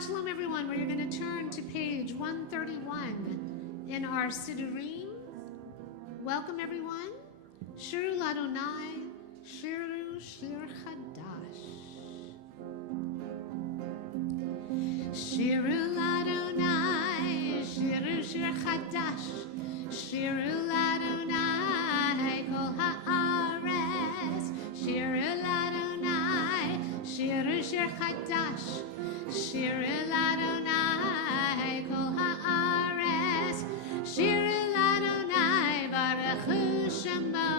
Shabbat Shalom, everyone. We're going to turn to page 131 in our Siddurim. Welcome, everyone. Shiru Ladonai, Shiru Shir Chadash. Shiru Ladonai, Shiru Shir Chadash. Shiru Ladonai, Kol Haaretz. Shiru Ladonai, Shiru Shir Chadash. Shiru Ladonai, Kol Haaretz. Shiru Ladonai, Baruchu Shemo.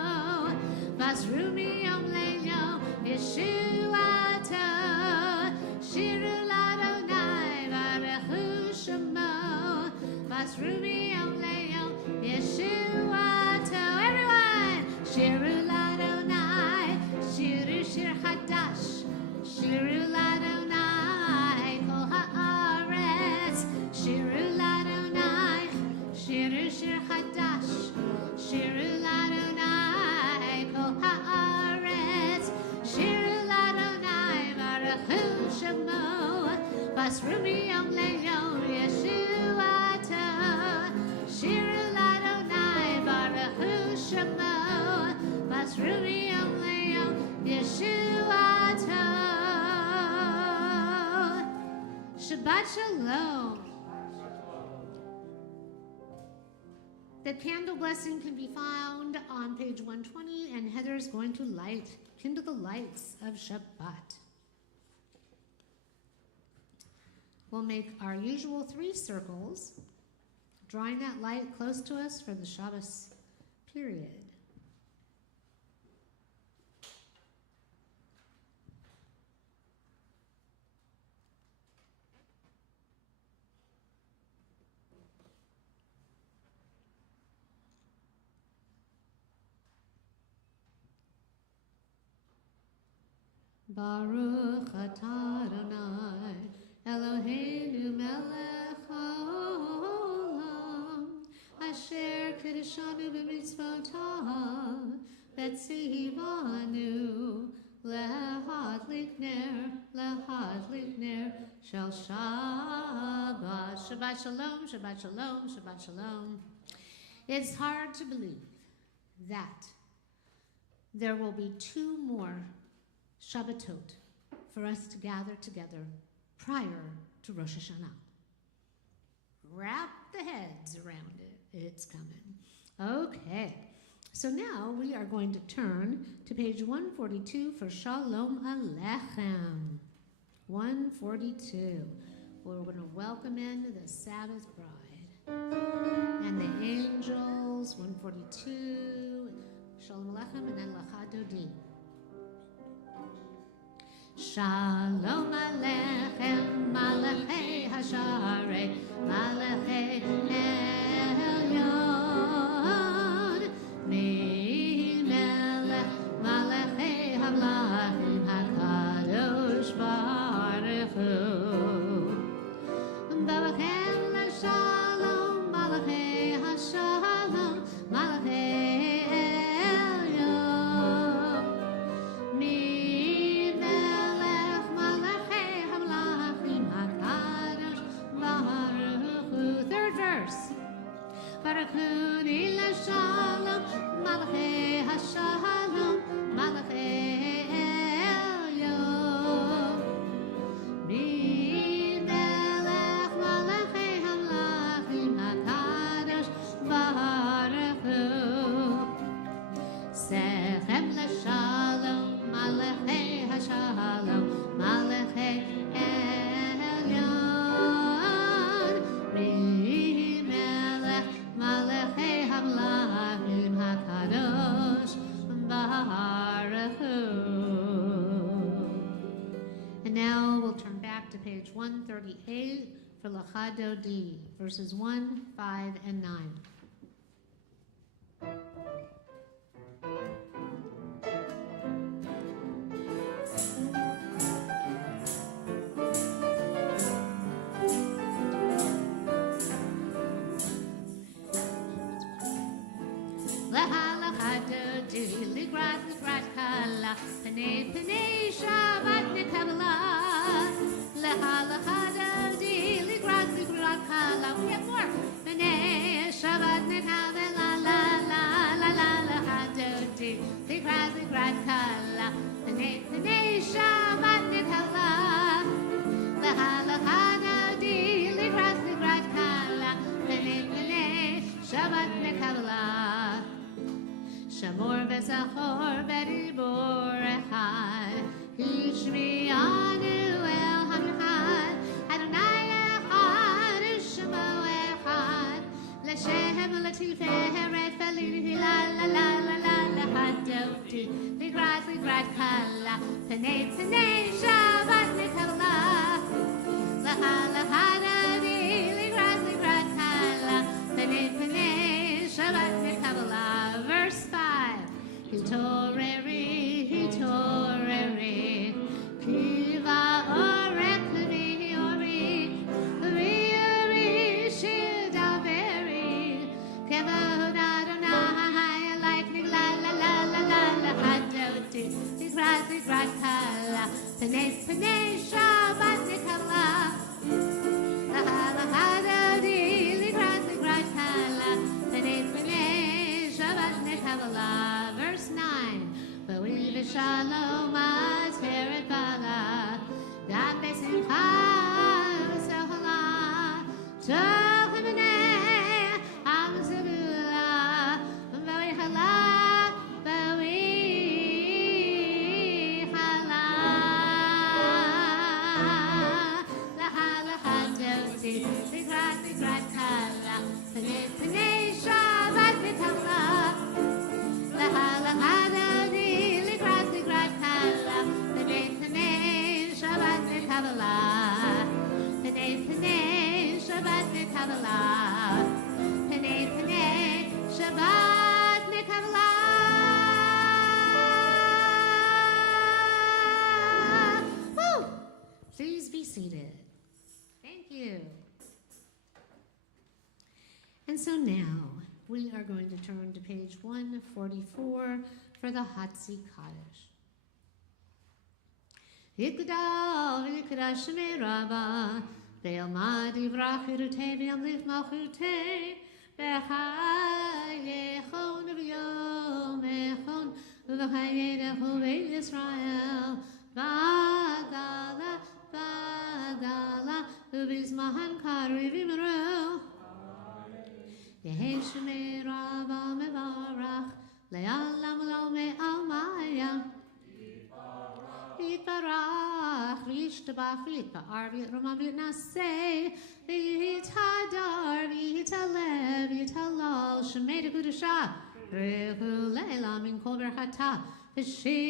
Basru miyom le'yom, Yeshuato. Shiru Ladonai, Baruchu Shemo. Basru miyom le'yom, Yeshuato. Everyone! Shiru Ladonai, Shiru Shir Chadash. Shiru Ladonai, Kol Haaretz. Shiru Ladonai, Shiru Shir Chadash. Shiru Ladonai, Kol Haaretz. Shiru Ladonai, Baruchu Shemo. Basru miyom le'yom, Yeshuato. Shiru Ladonai, Baruchu Shemo. Basru miyom le'yom, Yeshuato. Shabbat Shalom. The candle blessing can be found on page 120, and Heather is going to kindle the lights of Shabbat. We'll make our usual 3 circles, drawing that light close to us for the Shabbos period. Baruch atah Adonai, Eloheinu melech haolam, asher kiddushanu b'mitzvotav, v'tzivanu lehadlik ner shel Shabbat. Shabbat Shalom, Shabbat Shalom, Shabbat Shalom. It's hard to believe that there will be 2 more Shabbatot for us to gather together prior to Rosh Hashanah. Wrap the heads around it. It's coming. Okay. So now we are going to turn to page 142 for Shalom Aleichem. 142. We're going to welcome in the Sabbath bride and the angels. 142. Shalom Aleichem and then Lecha Dodi. Shalom Aleichem, Malachei Hasharei, Malachei Elyon, Melech, Malachei Hamlachim, HaKadosh Baruch Hu. Barachem LeShalom, Malachei HaShalom, Malachei Elyon, Barakuni LeShalom, Malachei HaShalom, Malachei Elyon. Melech Malachei Hamlachim, HaKadosh Baruch Hu. Sechem LeShalom, Malachei HaShalom, Malachei Elyon. Malachei Hamlachim, HaKadosh Baruch Hu. And now we'll turn back to page 138 for Lecha Dodi, verses 1, 5, and 9. Lecha Dodi, Ligrat Kala, Panei Shabbat Nekabla. We have more. Shabbat nekala la la la la la la hadodi. Likrat kala. Shabbat nekala. La la hadodi. Likrat kala. Shabbat nekala. Shamor v'zachor v'dibor echad. Hishmi'anu el hamechad. Adonai echad. Shemo echad. L'shem l'tiferet v'lihi la la la la la la hadoti. Ligrat kala. Penei Shabbat nekala. La hadodi. Ligrat kala. Penei Shabbat nekala. Verse 5. Hitoreri, Piva orek levi ori, shidaveri, Kevod Adonai, lightning la la la la la la hadoti, Ligrat kala, Penei Shabbat nekala, la hadodi, Ligrat kala, Penei Shabbat nekala. Verse 9. Believe shalom as Herod Bala. God besimcha u'sehola. Tochimene amzebula. V'vihala. Lahadoti. Ligrat kala. Penei Shabbat nekala. Lahadoti. Ligrat kala. Penei Shabbat nekala. Penei Shabbat nekala. Penei Shabbat nekala. Woo! Please be seated. Thank you. And so now we are going to turn to page 144 for the Hatzi Kaddish. Yikda shmei rabba, ve'elmad yivrach yirutei ve'yamlich malchutei, v'chayechon v'yom echon, v'chayedechu ve'Yisrael, v'adala, v'bizmahan kari v'imru. Yehi shmei rabba mevarach, le'alam lo me'almaya. Yitbarach, v'yishtabach, v'yitba'ar, v'yitroma, v'yitnaseh, v'yitadar, v'yitalev, v'yitalal, shemei dekudusha, v'yehu le'ela min kol berchata, v'shirata,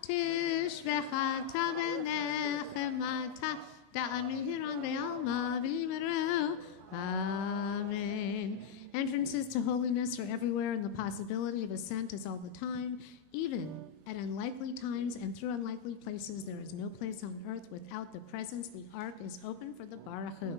tishbechata, v'nechemata, da'ad mihiran ve'alma, v'yimeru. Amen. Entrances to holiness are everywhere, and the possibility of ascent is all the time. Even at unlikely times and through unlikely places, there is no place on earth without the presence. The ark is open for the Baruch Hu.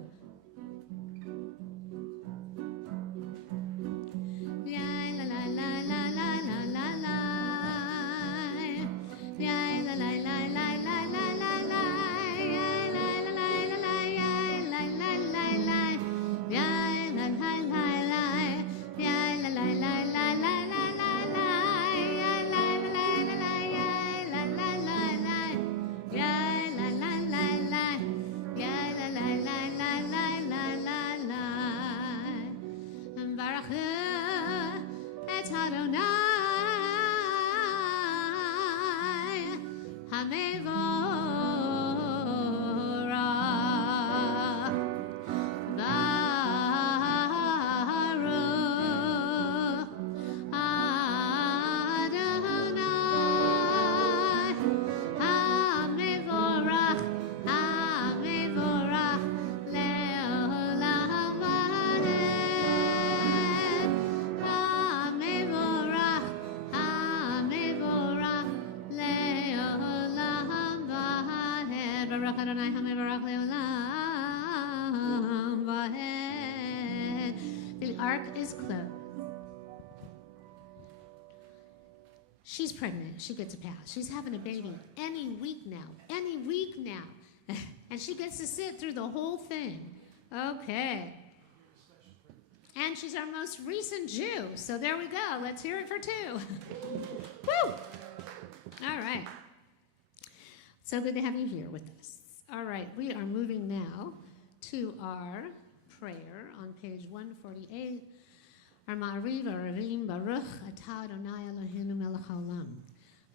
She's pregnant. She gets a pass. She's having a baby any week now. Any week now. And she gets to sit through the whole thing. Okay. And she's our most recent Jew. So there we go. Let's hear it for 2. Woo! All right. So good to have you here with us. All right. We are moving now to our prayer on page 148. Our Ma'ariv Aravim Baruch Atah Adonai Eloheinu melech haolam.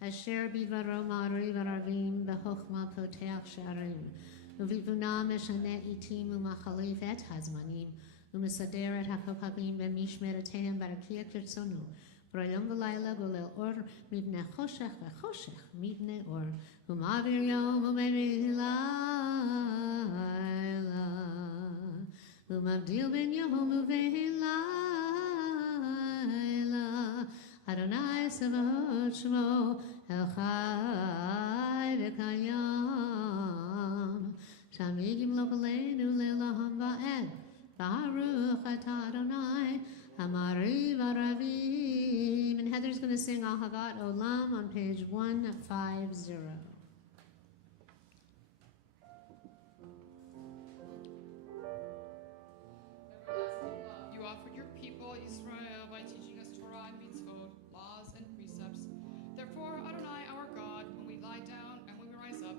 Asher bidvaro Ma'ariv Aravim b'chochma poteach she'arim. Uvivuna meshane itim umachalif et hazmanim. Umesader et hakopagim b'mishmeretehem barakia kirtzonu. V'rayom v'layla golel or mibne choshech v'choshech mibne or. Umavir yom u'meri layla. Umavdil ben yom u'vein layla. Adonai Sevaot Shmo El Chai V'Kayam Shamigim Lo B'Leinu Le'Olam Va'ed Baruch Atah Adonai Hamariv Aravim. And Heather's going to sing Ahavat Olam on page 150. You offered your people Israel by teaching us Torah and mitzvot, laws and precepts. Therefore, Adonai, our God, when we lie down and when we rise up,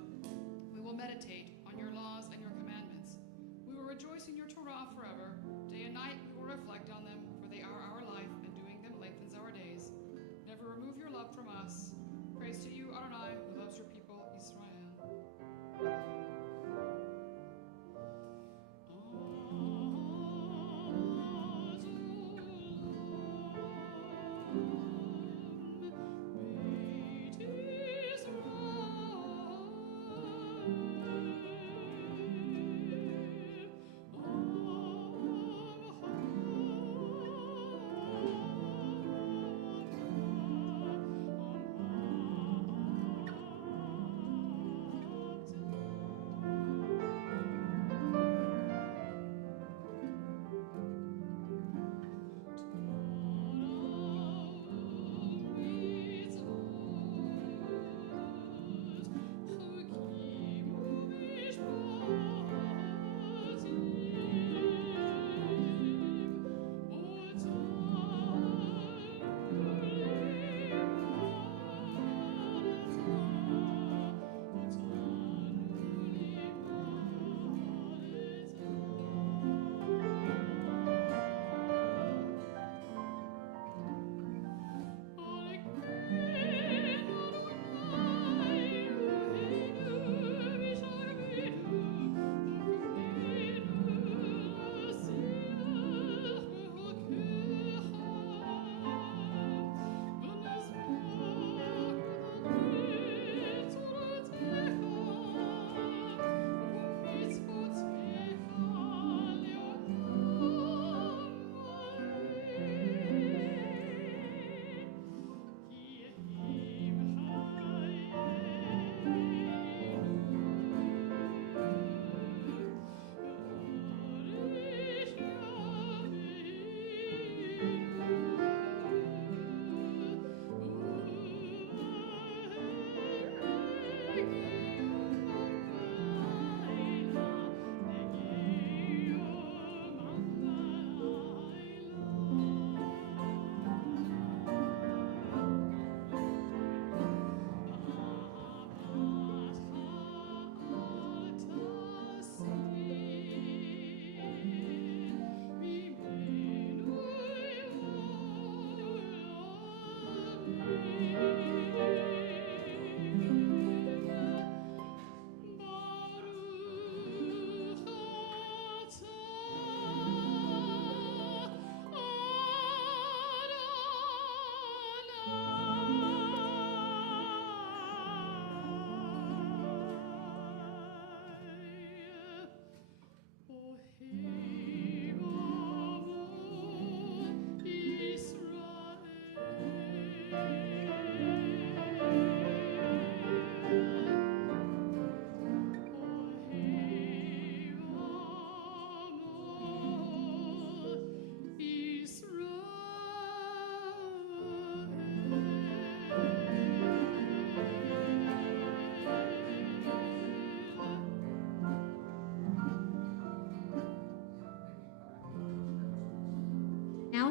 we will meditate on your laws and your commandments. We will rejoice in your Torah forever. Day and night we will reflect on them, for they are our life, and doing them lengthens our days. Never remove your love from us. Praise to you, Adonai, who loves your people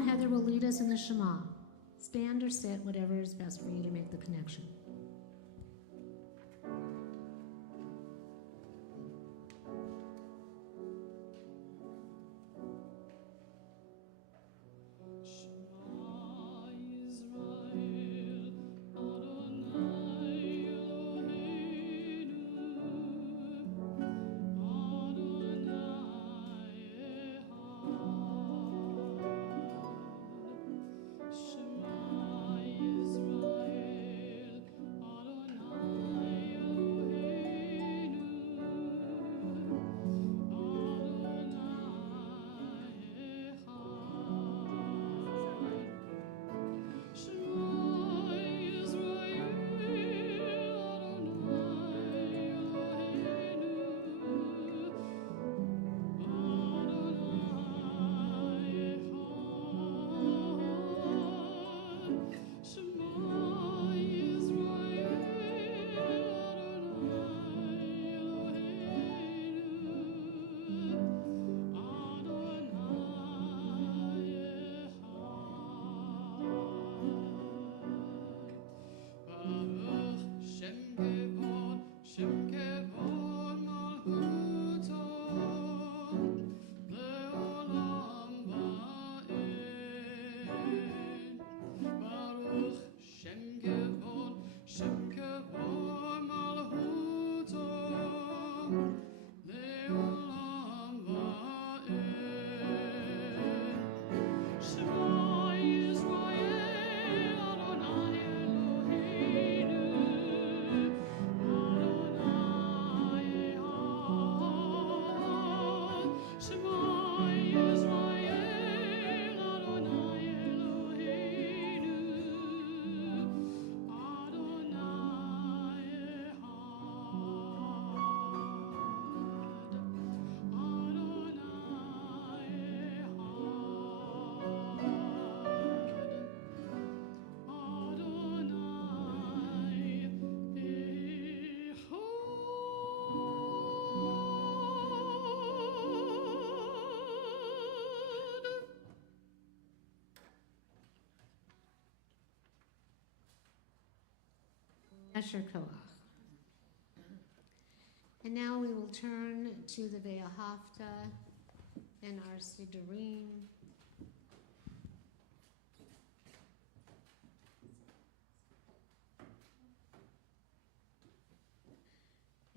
Heather will lead us in the Shema. Stand or sit, whatever is best for you to make the connection. Asher Koach. And now we will turn to the Ve'ahavta and our Siddurim.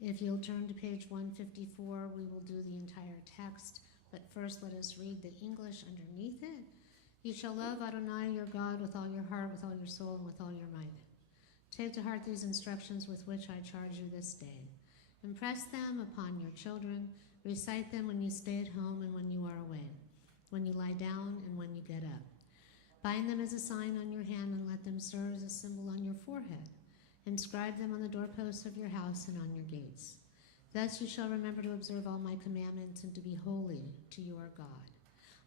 If you'll turn to page 154, we will do the entire text, but first let us read the English underneath it. You shall love Adonai your God with all your heart, with all your soul, and with all your might. Take to heart these instructions with which I charge you this day. Impress them upon your children. Recite them when you stay at home and when you are away, when you lie down and when you get up. Bind them as a sign on your hand and let them serve as a symbol on your forehead. Inscribe them on the doorposts of your house and on your gates. Thus you shall remember to observe all my commandments and to be holy to your God.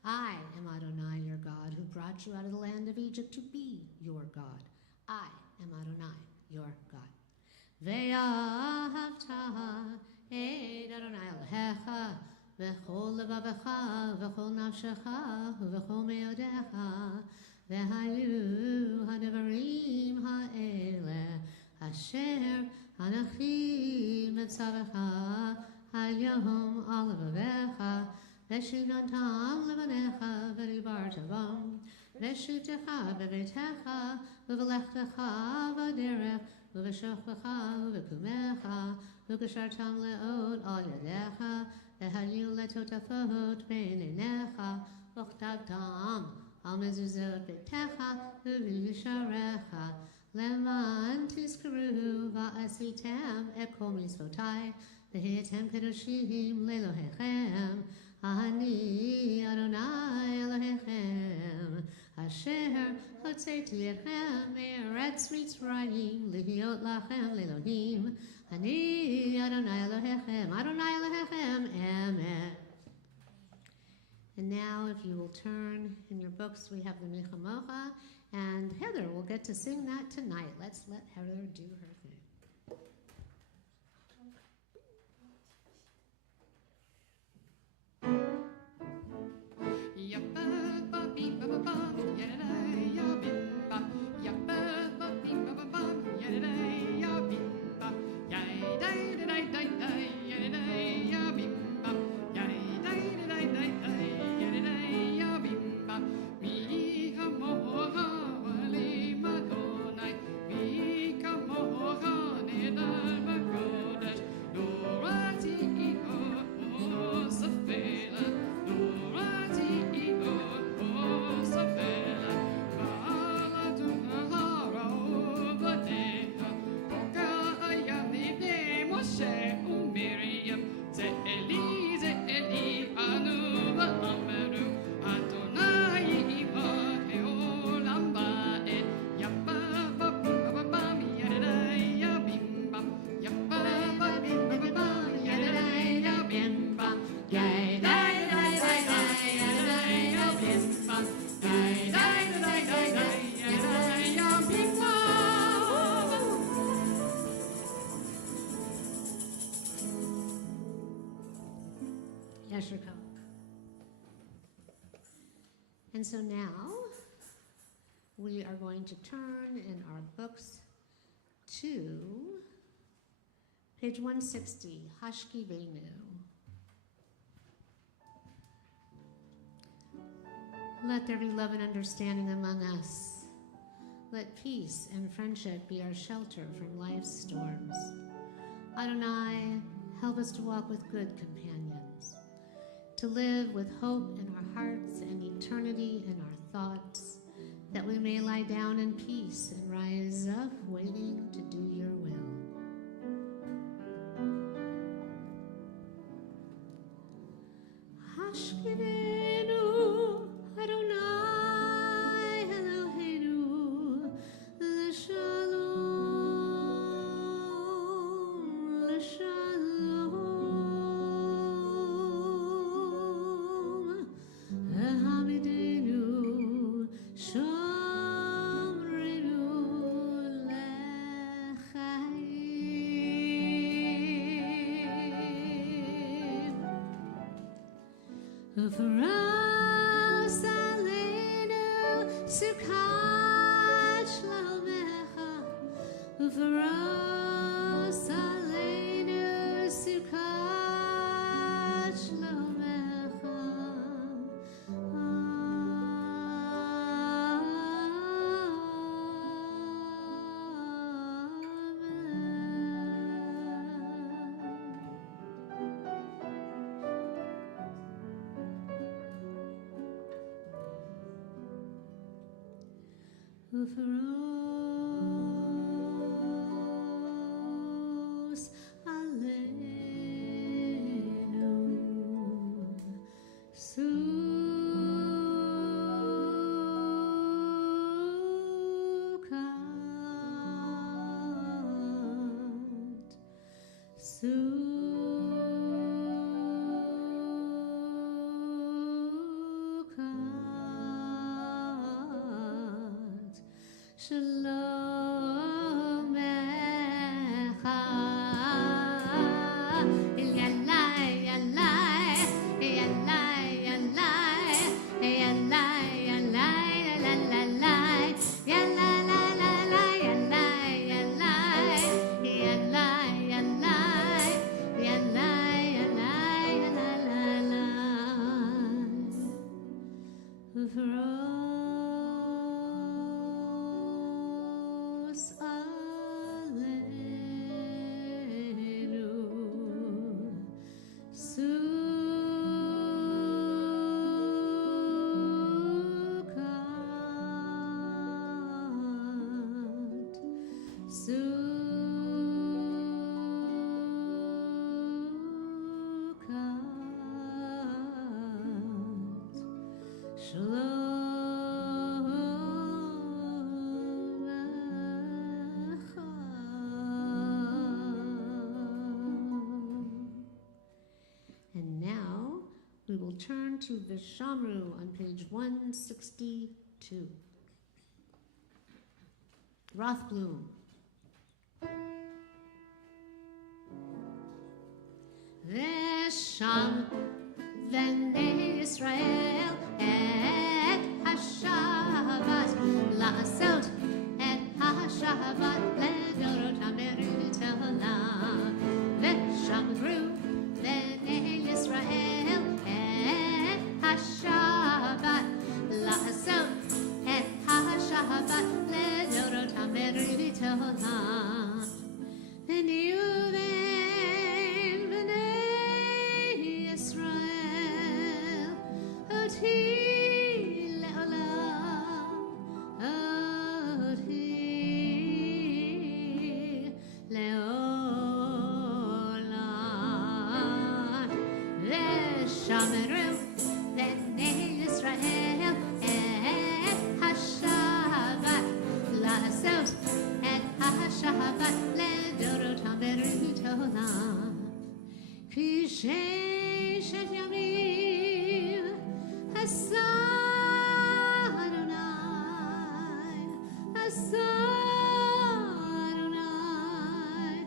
I am Adonai your God, who brought you out of the land of Egypt to be your God. I am Adonai, your God. Ve'ahavta et Adonai Elohecha v'chol levavecha v'chol nafshecha v'chol me'odecha v'hayu ha'devarim ha'ele asher anachim etzavecha hayom al levavecha v'shinantam levanecha v'dibartavam v'shivtecha b'beitecha v'v'lechtecha v'derech v'v'shachvecha v'kumecha v'gashartam le'od al yadecha v'hayu letotafot b'neinecha v'chtavtam al mezuzot beitecha v'visharecha leman tizkaru v'asitem et kol mitzvotai v'heyetem kedoshim le'lohechem Ani Adonai Elohechem Asher Hotzeti Echem Eretz Mitzrayim Lihiot Lachem Lelohim Ani Adonai Elohechem Adonai Elohechem Emet. And now if you will turn in your books, we have the Michamocha, and Heather will get to sing that tonight. Let's let Heather do her thing. Yabba ba bee ba ba ba. And so now we are going to turn in our books to page 160, Hashkivenu. Let there be love and understanding among us. Let peace and friendship be our shelter from life's storms. Adonai, help us to walk with good companions, to live with hope in our hearts and eternity in our thoughts, that we may lie down in peace and rise up waiting to do your will. Hashkivenu, Adonai, Eloheinu, L'shalom, L'shalom, Ehamidenu, Shomrenu, L'chaim. Ufras aleinu sukat shlomecha. Ufras aleinu sukat shlomecha. Ufros aleinu sukat Shalom Echa. Yalai, yalai, yalai, yalai, yalai, yalai, yalalai, yalai, yalalai, yalai, yalai, yalai, yalai, yalai, yalai, yalalai. Ufros aleinu sukat Shalom Echa. And now we will turn to Vishamru on page 162. Rothblum. Vesham V'nei Yisrael et HaShabbat La'asot et HaShabbat Ledorotam Berit Olam V'shamru V'nei Yisrael et HaShabbat La'asot et HaShabbat Ledorotam Berit Olam V'niyuven V'nei Yisrael Oti le'olam Oti le'olam V'shameru V'nei Yisrael et HaShabbat La'asot et HaShabbat Ledorotam Berit Olam Ki sheshet yamim Asa Adonai Asa Adonai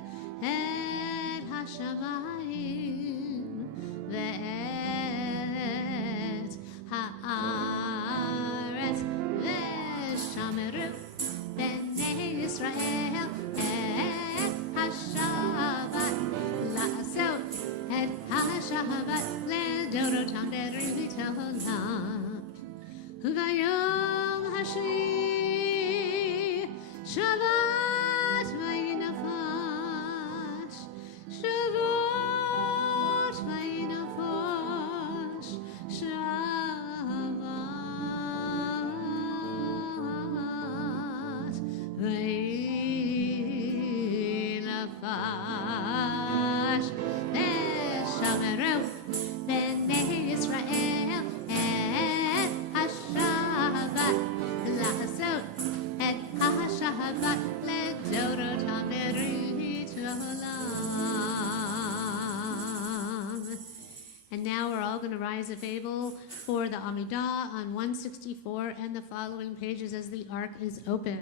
Et hashamayim Ve'et ha'aretz Shri Shabbat Vayinafash Shabbat Vayinafash Shabbat Vayinafash Beshameru Bnei Israel et HaShabbat L'asot et HaShabbat L'dorot HaMerit Olam. And now we're all going to rise if able for the Amidah on 164 and the following pages as the ark is open.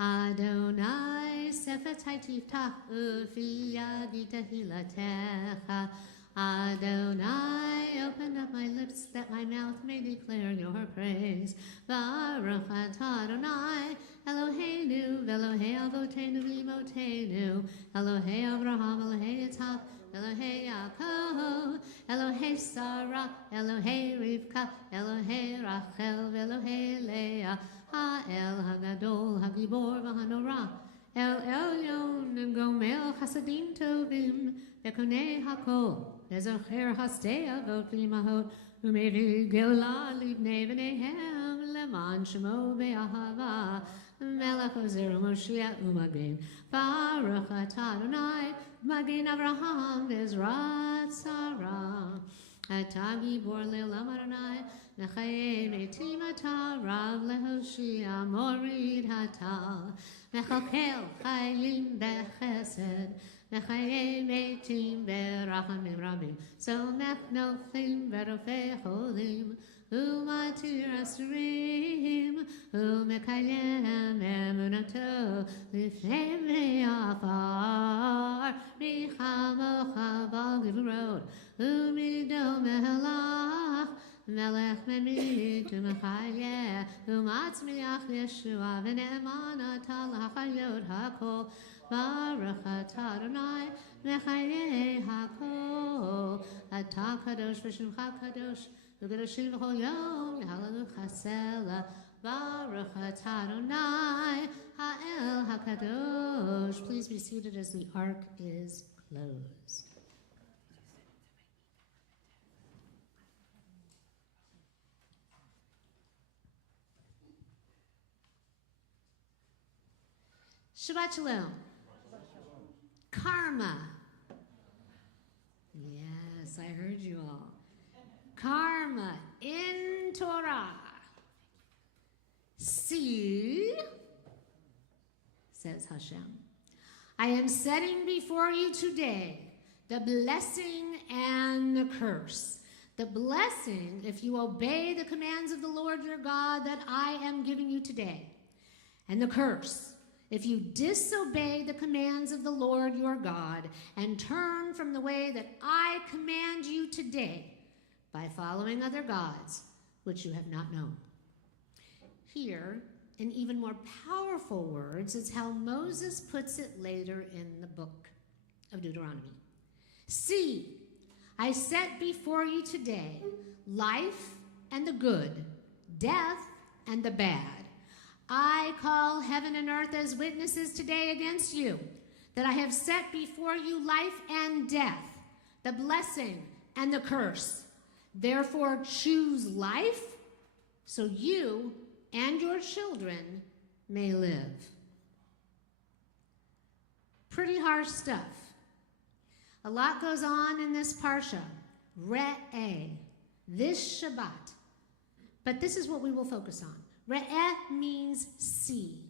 Adonai Sefetai Tiftach Ufi Yadi Tehilatecha. Adonai, open up my lips that my mouth may declare your praise. Baruch atah Adonai, Eloheinu, Velohei Avotenu V'imotenu, Elohei Avraham, Elohei Yitzhak, Elohei Yaakov, Elohei Sarah, Elohei Rivka, Elohei Rachel, Velohei Leah, Ha'el Hagadol, Hagibor V'Hanorah, El Elyon, Gomel Chasadim Tovim, Bekonei Hakol, Ezocher Hastea Vot Limahot, Umevi Gillah Libnei V'nehem, Leman Shemo Be'ahava, Melech Ozer Moshiach Umagin, Baruch atah Adonai, Magin Avraham, Bezrat Sarah, Atah Gibor Le'olam Adonai, Nechayei Metim atah, Rav Lehoshia, Morid Hatal, Mechokel Chayim Bechesed, Nechayei Metim Berachamim Rabim, Somech Nofim Verofei Cholim, Umatir Asurim, Umekayem Emunato, Lifnei Me'afar, Michamocha Bal Givrod, Umido Mehelach, Melech Memit Umechayeh, Umatzmiach Yeshua, V'ne'eman atal ha'chayot ha'kol, Baruch atah Adonai, Mechayeh ha'kol, Atah kadosh v'shimcha kadosh, V'kadoshim v'chol yom, Yehallelu chasela, Baruch atah Adonai, Ha'el ha'kadosh. Please be seated as the ark is closed. Shabbat Shalom. Karma. Yes, I heard you all. Karma in Torah. See, says Hashem, I am setting before you today the blessing and the curse. The blessing, if you obey the commands of the Lord your God that I am giving you today. And the curse, if you disobey the commands of the Lord your God and turn from the way that I command you today by following other gods, which you have not known. Here, in even more powerful words, is how Moses puts it later in the book of Deuteronomy. See, I set before you today life and the good, death and the bad. I call heaven and earth as witnesses today against you, that I have set before you life and death, the blessing and the curse. Therefore choose life, so you and your children may live. Pretty harsh stuff. A lot goes on in this parsha, Re'eh, this Shabbat. But this is what we will focus on. Re'eh means see.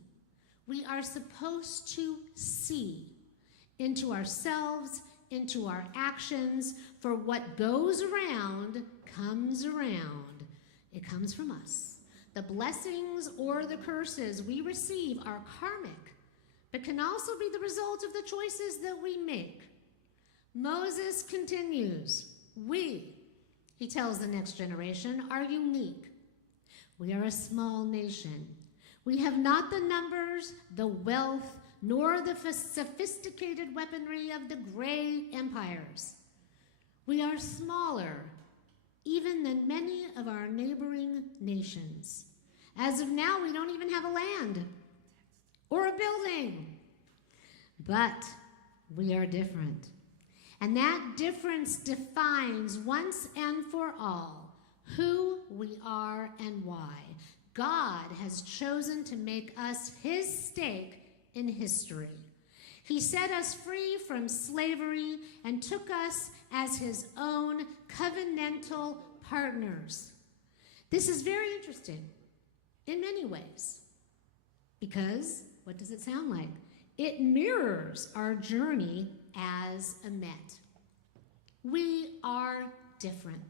We are supposed to see into ourselves, into our actions, for what goes around comes around. It comes from us. The blessings or the curses we receive are karmic, but can also be the result of the choices that we make. Moses continues, we, he tells the next generation, are unique. We are a small nation. We have not the numbers, the wealth, nor the sophisticated weaponry of the gray empires. We are smaller even than many of our neighboring nations. As of now, we don't even have a land or a building. But we are different. And that difference defines once and for all who we are and why. God has chosen to make us his stake in history. He set us free from slavery and took us as his own covenantal partners. This is very interesting in many ways because, what does it sound like? It mirrors our journey as Emet. We are different.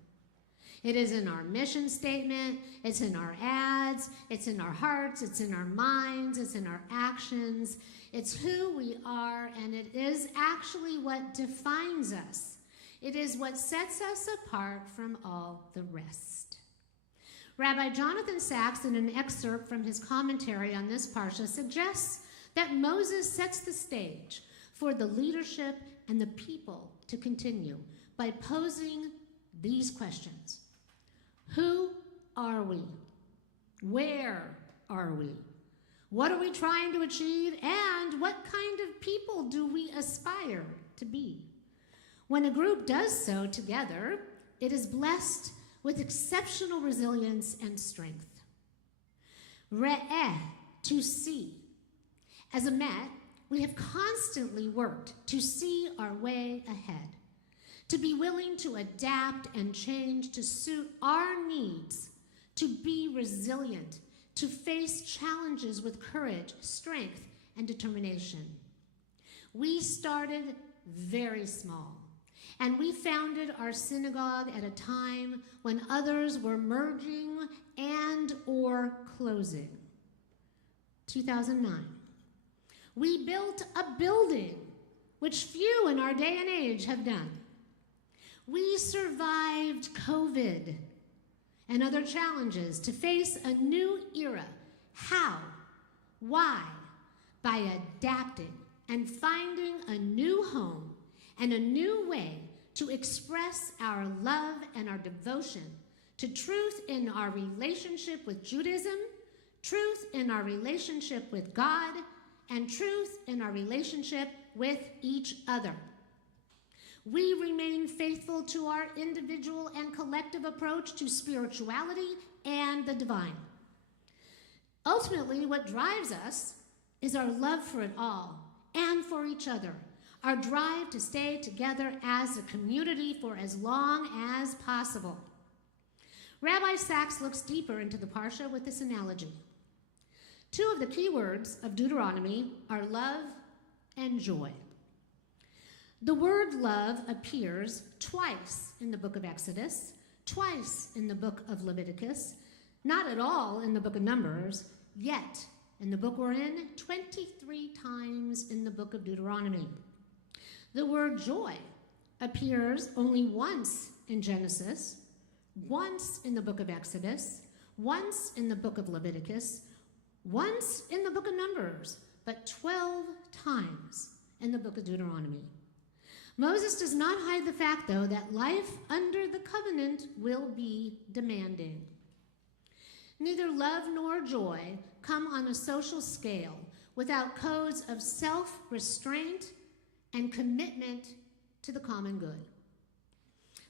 It is in our mission statement, it's in our ads, it's in our hearts, it's in our minds, it's in our actions. It's who we are, and it is actually what defines us. It is what sets us apart from all the rest. Rabbi Jonathan Sacks, in an excerpt from his commentary on this parsha, suggests that Moses sets the stage for the leadership and the people to continue by posing these questions. Who are we? Where are we? What are we trying to achieve? And what kind of people do we aspire to be? When a group does so together, it is blessed with exceptional resilience and strength. Re'eh, to see. As Emet, we have constantly worked to see our way ahead, to be willing to adapt and change to suit our needs, to be resilient, to face challenges with courage, strength, and determination. We started very small, and we founded our synagogue at a time when others were merging and or closing. 2009. We built a building, which few in our day and age have done. We survived COVID and other challenges to face a new era. How? Why? By adapting and finding a new home and a new way to express our love and our devotion to truth in our relationship with Judaism, truth in our relationship with God, and truth in our relationship with each other. We remain faithful to our individual and collective approach to spirituality and the divine. Ultimately, what drives us is our love for it all and for each other, our drive to stay together as a community for as long as possible. Rabbi Sacks looks deeper into the Parsha with this analogy. Two of the key words of Deuteronomy are love and joy. The word love appears twice in the book of Exodus, twice in the book of Leviticus, not at all in the book of Numbers, yet in the book we're in, 23 times in the book of Deuteronomy. The word joy appears only once in Genesis, once in the book of Exodus, once in the book of Leviticus, once in the book of Numbers, but 12 times in the book of Deuteronomy. Moses does not hide the fact, though, that life under the covenant will be demanding. Neither love nor joy come on a social scale without codes of self-restraint and commitment to the common good.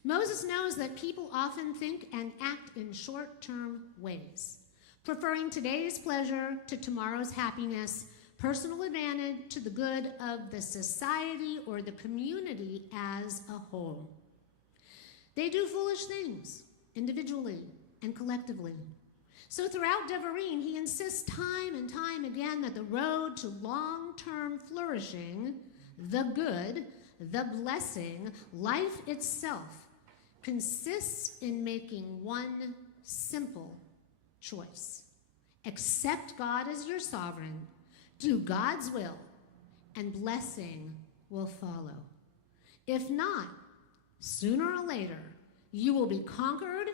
Moses knows that people often think and act in short-term ways, preferring today's pleasure to tomorrow's happiness, personal advantage to the good of the society or the community as a whole. They do foolish things, individually and collectively. So throughout Devarim, he insists time and time again that the road to long-term flourishing, the good, the blessing, life itself, consists in making one simple choice. Accept God as your sovereign, do God's will, and blessing will follow. If not, sooner or later, you will be conquered,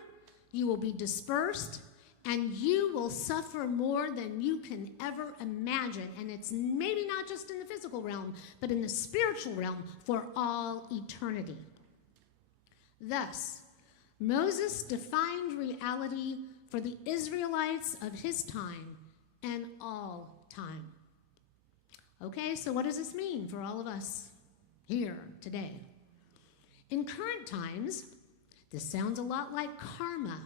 you will be dispersed, and you will suffer more than you can ever imagine. And it's maybe not just in the physical realm, but in the spiritual realm for all eternity. Thus, Moses defined reality for the Israelites of his time and all time. Okay, so what does this mean for all of us here today? In current times, this sounds a lot like karma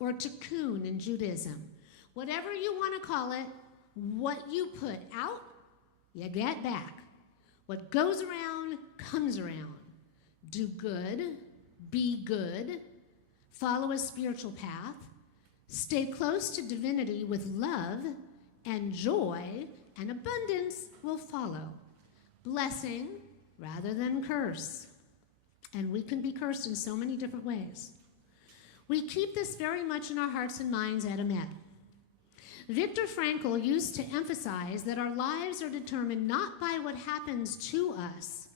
or tikkun in Judaism. Whatever you want to call it, what you put out, you get back. What goes around comes around. Do good, be good, follow a spiritual path, stay close to divinity with love, and joy and abundance will follow. Blessing rather than curse. And we can be cursed in so many different ways. We keep this very much in our hearts and minds at Emet. Viktor Frankl used to emphasize that our lives are determined not by what happens to us,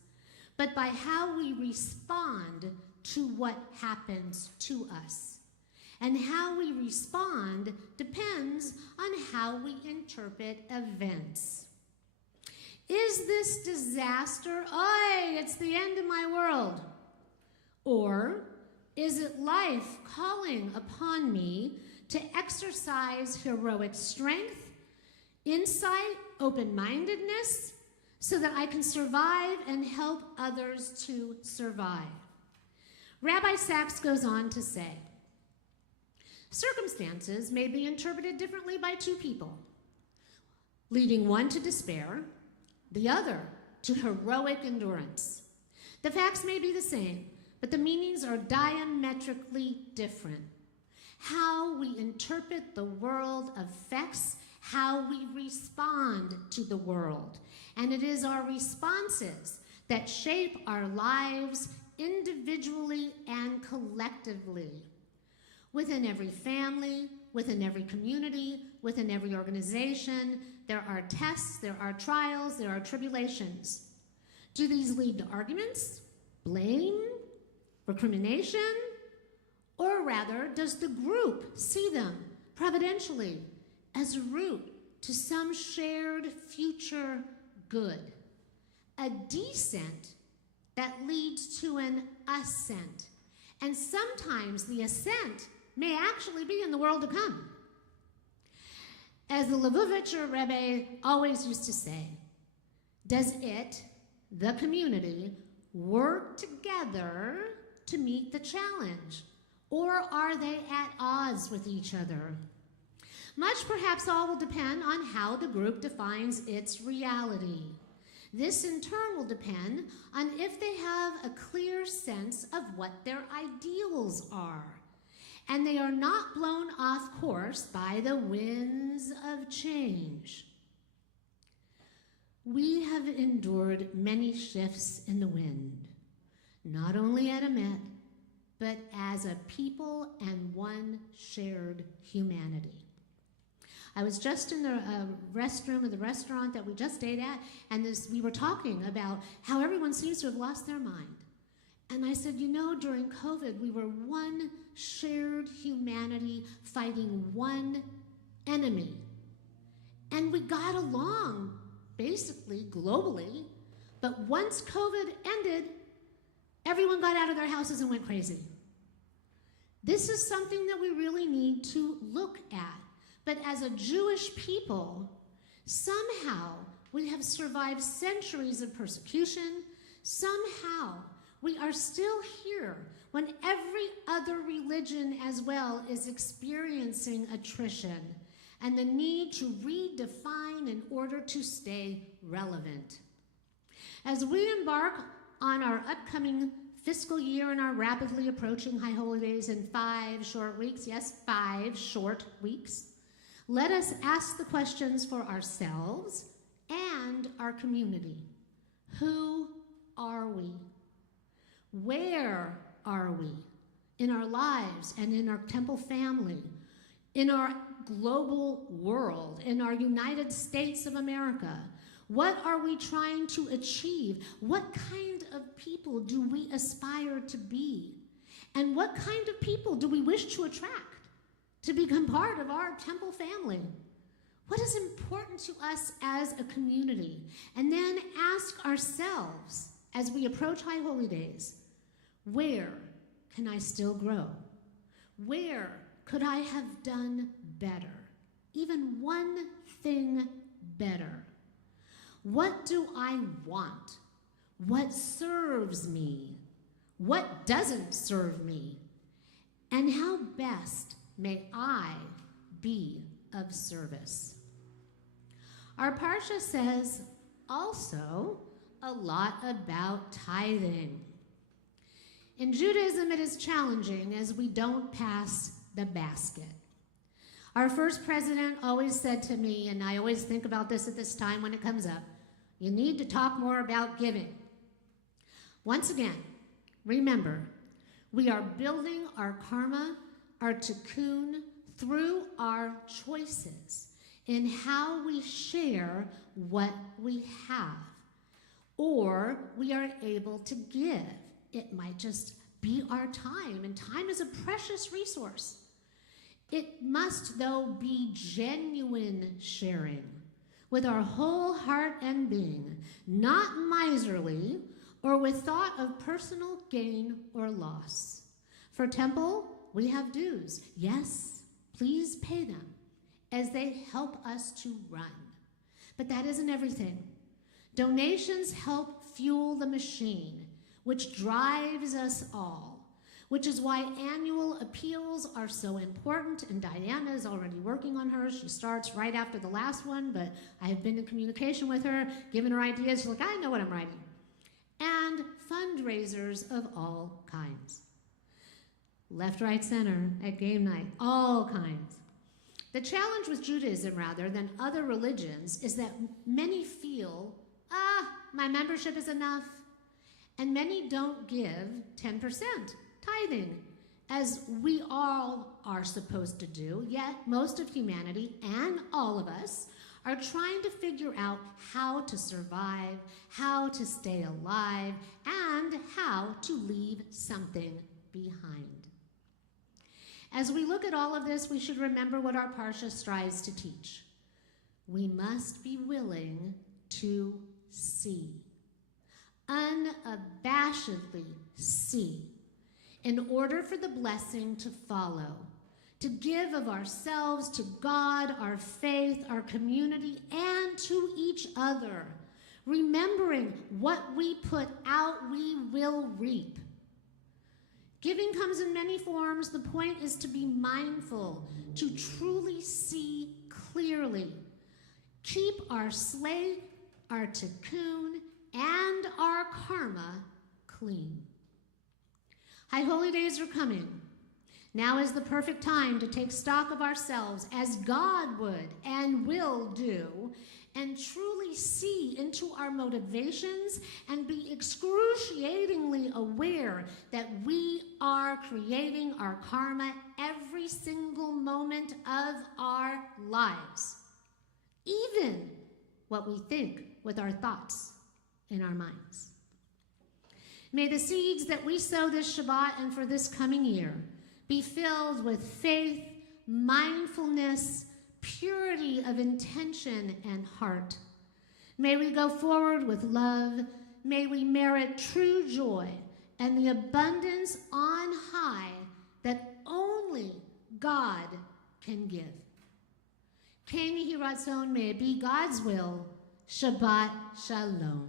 but by how we respond to what happens to us. And how we respond depends on how we interpret events. Is this disaster, "Oy, it's the end of my world"? Or is it life calling upon me to exercise heroic strength, insight, open-mindedness, so that I can survive and help others to survive? Rabbi Sachs goes on to say, circumstances may be interpreted differently by two people, leading one to despair, the other to heroic endurance. The facts may be the same, but the meanings are diametrically different. How we interpret the world affects how we respond to the world, and it is our responses that shape our lives individually and collectively. Within every family, within every community, within every organization, there are tests, there are trials, there are tribulations. Do these lead to arguments, blame, recrimination? Or rather, does the group see them providentially as a route to some shared future good? A descent that leads to an ascent. And sometimes the ascent may actually be in the world to come. As the Lubavitcher Rebbe always used to say, does it, the community, work together to meet the challenge? Or are they at odds with each other? Much, perhaps all, will depend on how the group defines its reality. This, in turn, will depend on if they have a clear sense of what their ideals are, and they are not blown off course by the winds of change. We have endured many shifts in the wind, not only at Emet, but as a people and one shared humanity. I was just in the restroom of the restaurant that we just ate at, and we were talking about how everyone seems to have lost their mind. And I said, you know, during COVID, we were one shared humanity fighting one enemy. And we got along, basically, globally. But once COVID ended, everyone got out of their houses and went crazy. This is something that we really need to look at. But as a Jewish people, somehow we have survived centuries of persecution. Somehow we are still here when every other religion as well is experiencing attrition and the need to redefine in order to stay relevant. As we embark on our upcoming fiscal year and our rapidly approaching high holidays in 5 short weeks, yes, 5 short weeks, let us ask the questions for ourselves and our community. Who are we? Where are we in our lives and in our temple family, in our global world, in our United States of America? What are we trying to achieve? What kind of people do we aspire to be? And what kind of people do we wish to attract? to become part of our temple family? What is important to us as a community? And then ask ourselves, as we approach High Holy Days, where can I still grow? Where could I have done better? Even one thing better. What do I want? What serves me? What doesn't serve me? And how best may I be of service? Our Parsha says also a lot about tithing. In Judaism, it is challenging as we don't pass the basket. Our first president always said to me, and I always think about this at this time when it comes up, you need to talk more about giving. Once again, remember, we are building our karma, our tikkun, through our choices in how we share what we have, or we are able to give. It might just be our time, and time is a precious resource. It must, though, be genuine sharing with our whole heart and being, not miserly or with thought of personal gain or loss. For temple, we have dues. Yes, please pay them as they help us to run. But that isn't everything. Donations help fuel the machine, which drives us all, which is why annual appeals are so important, and Diana is already working on hers. She starts right after the last one, but I have been in communication with her, giving her ideas. She's like, I know what I'm writing. And fundraisers of all kinds. Left, right, center at game night, all kinds. The challenge with Judaism, rather than other religions, is that many feel, my membership is enough, and many don't give 10%, tithing, as we all are supposed to do, yet most of humanity, and all of us, are trying to figure out how to survive, how to stay alive, and how to leave something behind. As we look at all of this, we should remember what our Parsha strives to teach. We must be willing to see, unabashedly see, in order for the blessing to follow, to give of ourselves to God, our faith, our community, and to each other, remembering what we put out, we will reap. Giving comes in many forms. The point is to be mindful, to truly see clearly. Keep our slate, our tikkun, and our karma clean. High Holy Days are coming. Now is the perfect time to take stock of ourselves as God would and will do, and truly see into our motivations and be excruciatingly aware that we are creating our karma every single moment of our lives, even what we think with our thoughts in our minds. May the seeds that we sow this Shabbat and for this coming year be filled with faith, mindfulness, purity of intention and heart. May we go forward with love. May we merit true joy and the abundance on high that only God can give. Ken Yehi Ratzon, may it be God's will. Shabbat Shalom.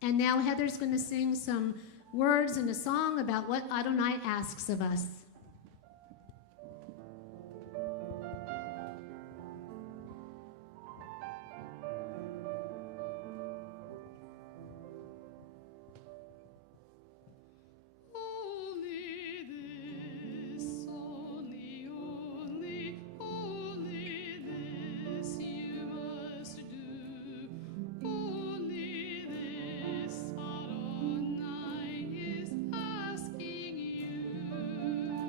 And now Heather's going to sing some words in a song about what Adonai asks of us. Adonai is asking you.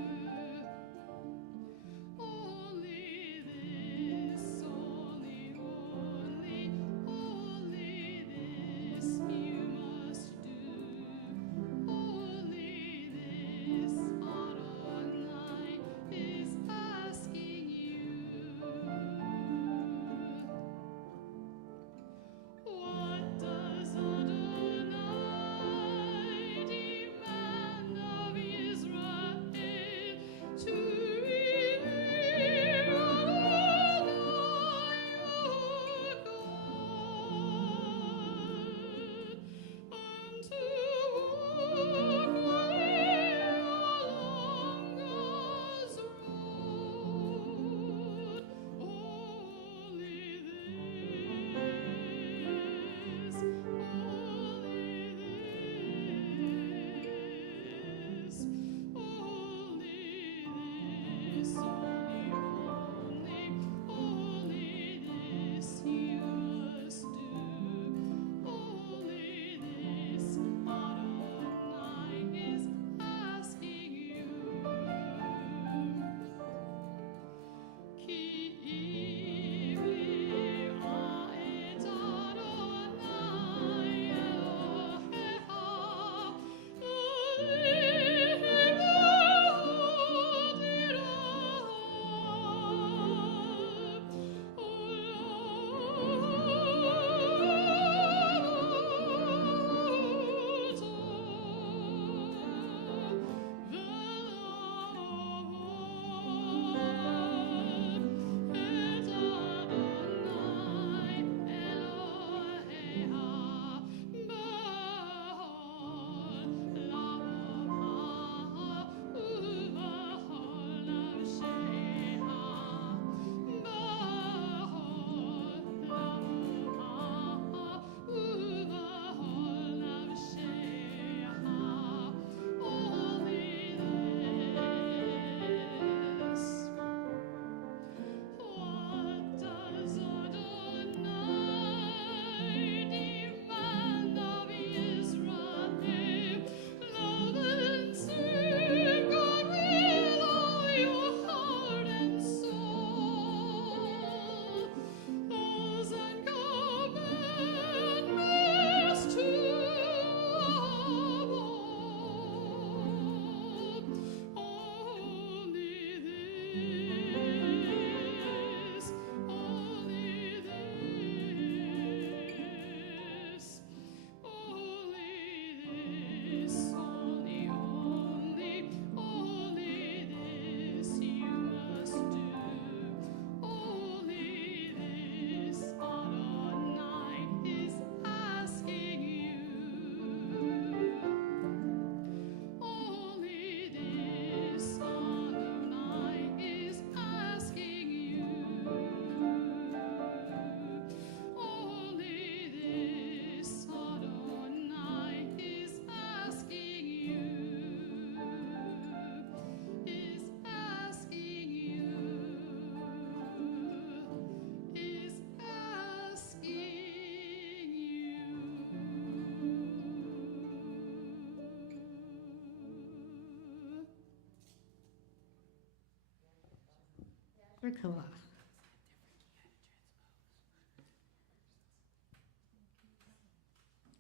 koach.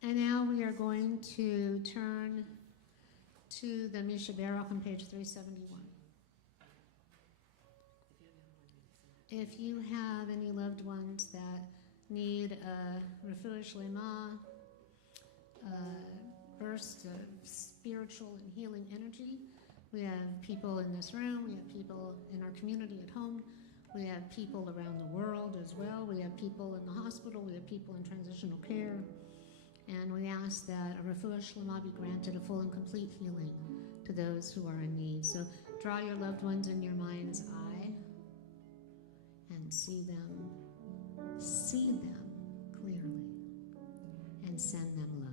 And now we are going to turn to the Mishaberach on page 371. If you have any loved ones that need a refuah shlema, a burst of spiritual and healing energy, we have people in this room, we have people in our community at home, we have people around the world as well, we have people in the hospital, we have people in transitional care, and we ask that a refuah shlema be granted, a full and complete healing to those who are in need. So draw your loved ones in your mind's eye and see them clearly, and send them love.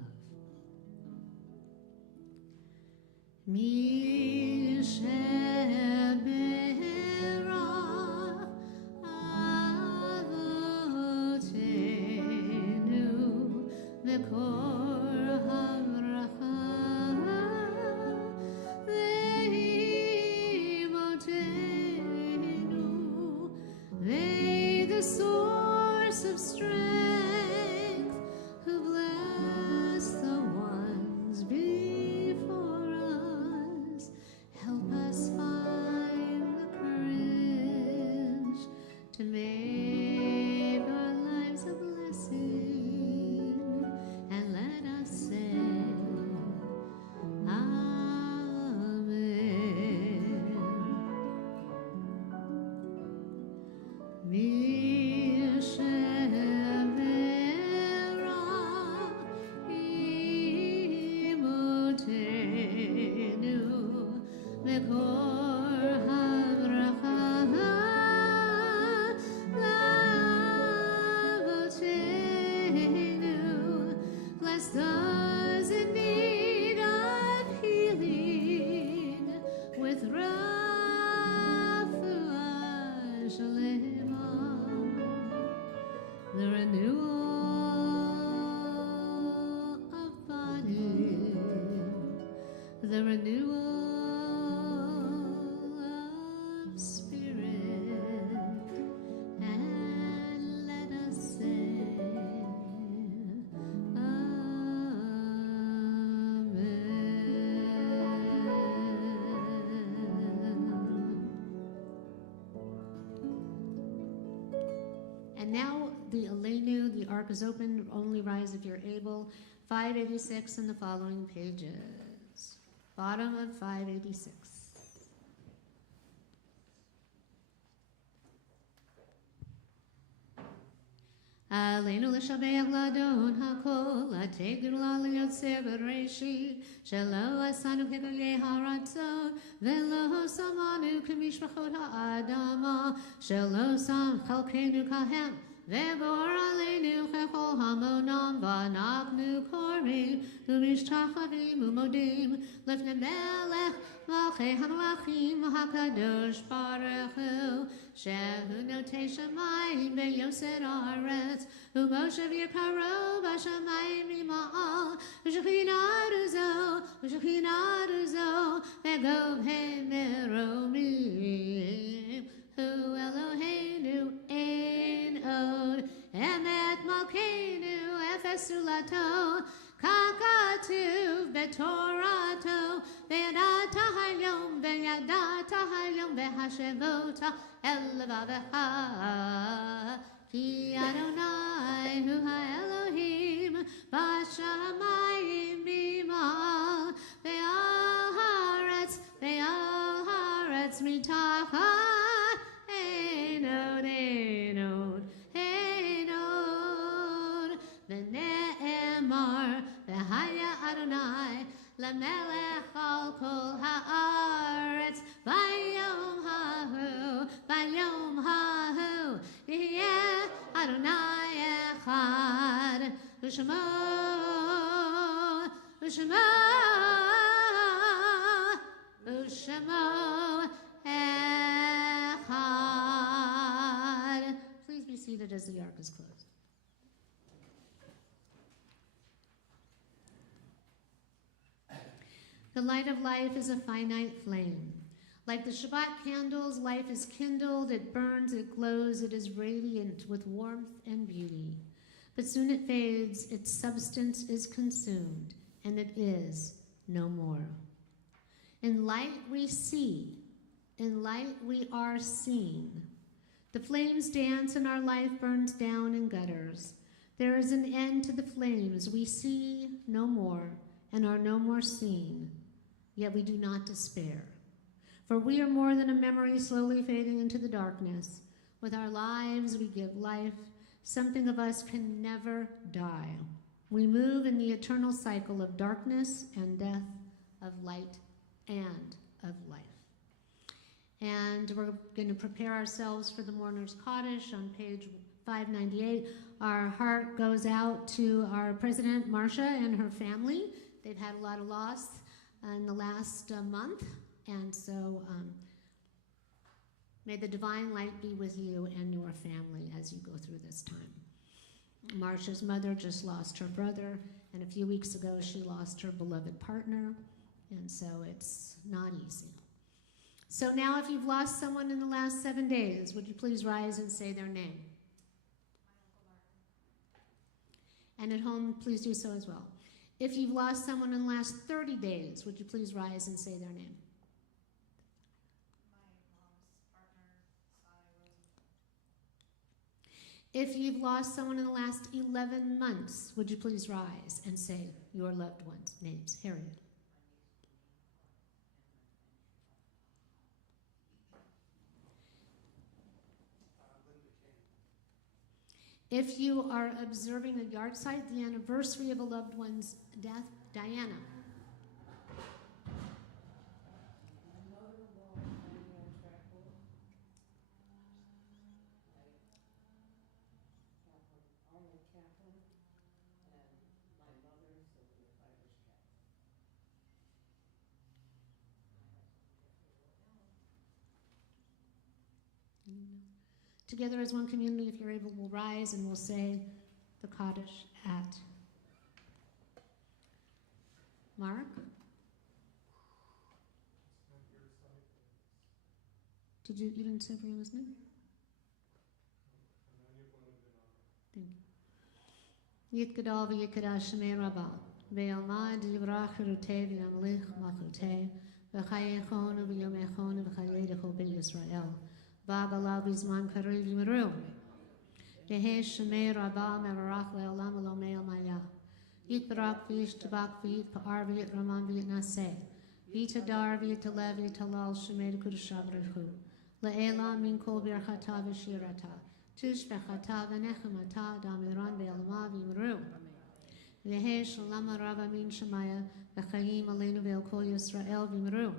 May the source of strength who bless the ones before us help us find the courage to make our lives a blessing, and let us say those in need of healing with refuah shlema, the renewal of body, the renewal of spirit, and let us say And now the Aleinu, the ark is open, only rise if you're able. 586 and the following pages. Bottom of 586. Aleinu l'shabeach l'adon hakol, l'tegir l'aliyotzer b'reishit, shelo asanu k'goyei haratzot, v'lo samanu k'mishpachot ha'adama, shelo sam chalkenu kahem, ve'bor aleinu chechol hamonam, v'anachnu korim, u'mishtachavim u'modim, lefnei melech, Malchei HaMelachim HaKadosh Baruch Hu, Shehu Notei Shamayim Be'Yosed Haaretz, U'Moshe V'Yikaro B'Shamayim V'Ma'al, U'Shechinah Uzo, Ve'Gov He Meromim, Hu Eloheinu Ein Od, Emet Malkeinu Efes Ulato, Kakatuv betorato, ve'yadata hayom ve'hashevota elvavecha, ki Adonai hu ha'Elohim b'shamayim b'mal, ve'al haaretz mitachat einod ve'ne'emar V'haya Adonai l'melech al kol haaretz v'yom hahu yeh Adonai echad u'shemo echad. Please be seated as the ark is closed. The light of life is a finite flame. Like the Shabbat candles, life is kindled, it burns, it glows, it is radiant with warmth and beauty. But soon it fades, its substance is consumed, and it is no more. In light we see, in light we are seen. The flames dance and our life burns down in gutters. There is an end to the flames. We see no more and are no more seen, yet we do not despair. For we are more than a memory slowly fading into the darkness. With our lives we give life. Something of us can never die. We move in the eternal cycle of darkness and death, of light and of life. And we're going to prepare ourselves for the mourner's Kaddish on page 598. Our heart goes out to our president, Marcia, and her family. They've had a lot of loss in the last month, and so may the divine light be with you and your family as you go through this time. Marcia's mother just lost her brother, and a few weeks ago she lost her beloved partner, and so it's not easy. So now if you've lost someone in the last 7 days, would you please rise and say their name? And at home, please do so as well. If you've lost someone in the last 30 days, would you please rise and say their name? If you've lost someone in the last 11 months, would you please rise and say your loved ones' names? Harriet. If you are observing a yard site, the anniversary of a loved one's death, Diana. Together as one community, if you're able, we'll rise and we'll say the Kaddish at Mark. You didn't say Brianna's name? Thank you. Yit Gadal v'yikadash shemei Rabbah ve'almad yivrach rutei v'yamlich machutei v'chayechonu v'yomechonu v'chayedechu b'Yisrael v'agalav v'zman karev yimru yehe shemei Rabbah mevarach le'olam v'lo me'el maya yit barak v'yish tabak v'yit pa'ar v'yit raman v'yit naseh v'yit adar v'yit alev v'yit halal shemei d'kudushav rechu le'ela min kol birchata v'shirata tush v'chata v'nechemata damiran ve'elma v'yimru Vehe shalom rava min shemaya v'chayim aleinu ve'el kol Yisrael v'yimru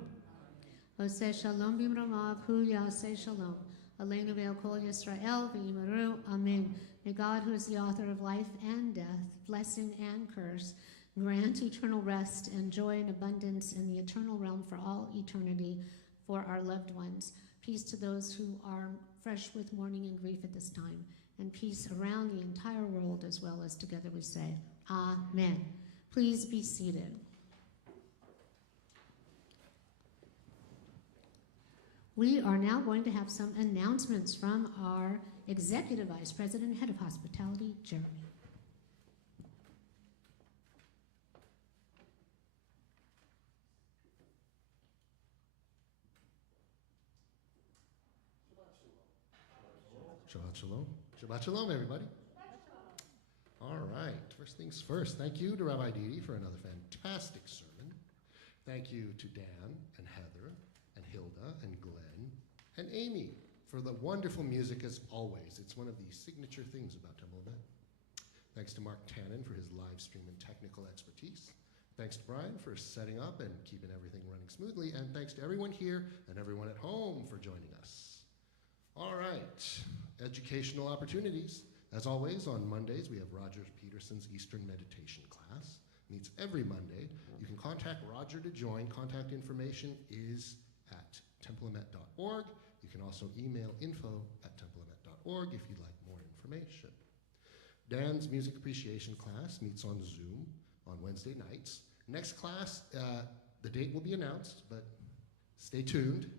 Oseh shalom b'imromav hu yaseh shalom aleinu ve'el kol Yisrael v'yimru Amen. May God, who is the author of life and death, blessing and curse, grant eternal rest and joy and abundance in the eternal realm for all eternity for our loved ones. Peace to those who are fresh with mourning and grief at this time, and peace around the entire world as well as together we say, Amen. Please be seated. We are now going to have some announcements from our Executive Vice President and Head of Hospitality, Jeremy. Shabbat shalom. Shabbat shalom, everybody. All right, first things first. Thank you to Rabbi Didi for another fantastic sermon. Thank you to Dan and Heather and Hilda and Glenn and Amy for the wonderful music as always. It's one of the signature things about Temple Emet. Thanks to Mark Tannen for his live stream and technical expertise. Thanks to Brian for setting up and keeping everything running smoothly. And thanks to everyone here and everyone at home for joining us. All right, educational opportunities. As always, on Mondays, we have Roger Peterson's Eastern Meditation class. Meets every Monday. You can contact Roger to join. Contact information is at templeemet.org. You can also email info@templeemet.org if you'd like more information. Dan's Music Appreciation class meets on Zoom on Wednesday nights. Next class, the date will be announced, but stay tuned.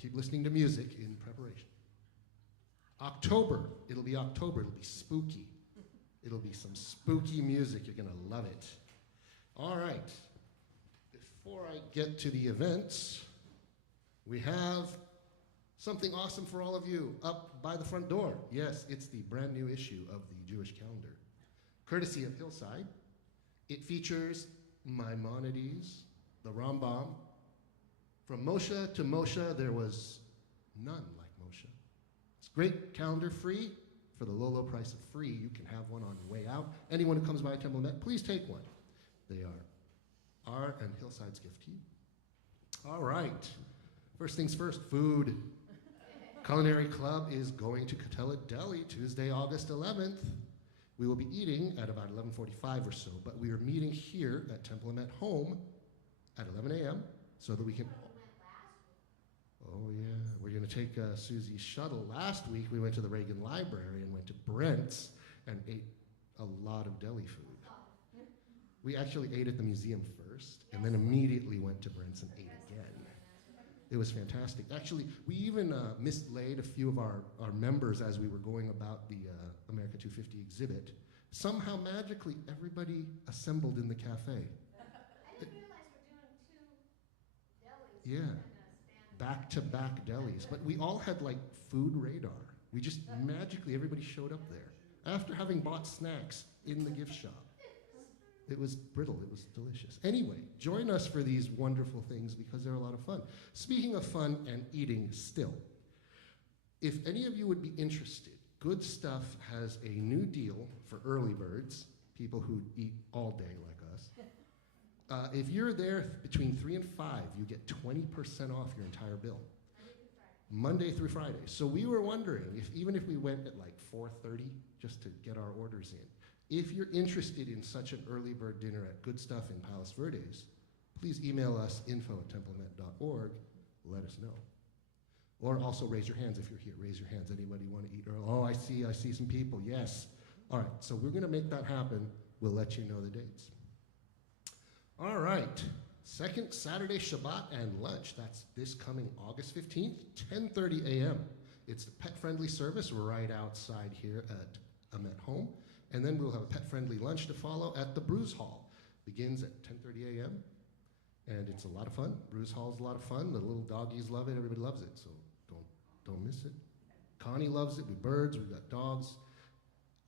Keep listening to music in preparation. October, it'll be spooky. It'll be some spooky music. You're going to love it. All right. Before I get to the events, we have something awesome for all of you up by the front door. Yes, it's the brand new issue of the Jewish calendar, courtesy of Hillside. It features Maimonides, the Rambam. From Moshe to Moshe, there was none like Moshe. It's great, calendar free. For the low, low price of free, you can have one on your way out. Anyone who comes by Temple Emet, please take one. They are our and Hillside's gift to you. All right. First things first, food. Culinary Club is going to Catella Deli Tuesday, August 11th. We will be eating at about 11:45 or so, but we are meeting here at Temple Emet Home at 11 a.m. so that we can... Oh, yeah. We're going to take Susie's shuttle. Last week, we went to the Reagan Library and went to Brent's and ate a lot of deli food. We actually ate at the museum first, and then immediately went to Brent's and ate again. It was fantastic. Actually, we even mislaid a few of our members as we were going about the America 250 exhibit. Somehow, magically, everybody assembled in the cafe. I didn't realize we're doing two delis. Yeah. Back-to-back delis. But we all had, like, food radar. We just magically, everybody showed up there after having bought snacks in the gift shop. It was brittle. It was delicious. Anyway, join us for these wonderful things because they're a lot of fun. Speaking of fun and eating still, if any of you would be interested, Good Stuff has a new deal for early birds, people who eat all day like us. If you're there between 3 and 5, you get 20% off your entire bill. Monday through Friday. So we were wondering if even if we went at like 4:30 just to get our orders in, if you're interested in such an early bird dinner at Good Stuff in Palos Verdes, please email us info@templemet.org. Let us know. Or also raise your hands if you're here. Raise your hands. Anybody want to eat early? Oh, I see some people. Yes. All right. So we're going to make that happen. We'll let you know the dates. All right, second Saturday Shabbat and lunch. That's this coming August 15th, 10:30 a.m. It's the pet-friendly service right outside here at Emet Home. And then we'll have a pet-friendly lunch to follow at the Bruise Hall. Begins at 10:30 a.m. And it's a lot of fun. Bruise Hall is a lot of fun. The little doggies love it. Everybody loves it, so don't miss it. Connie loves it. We've birds. We've got dogs.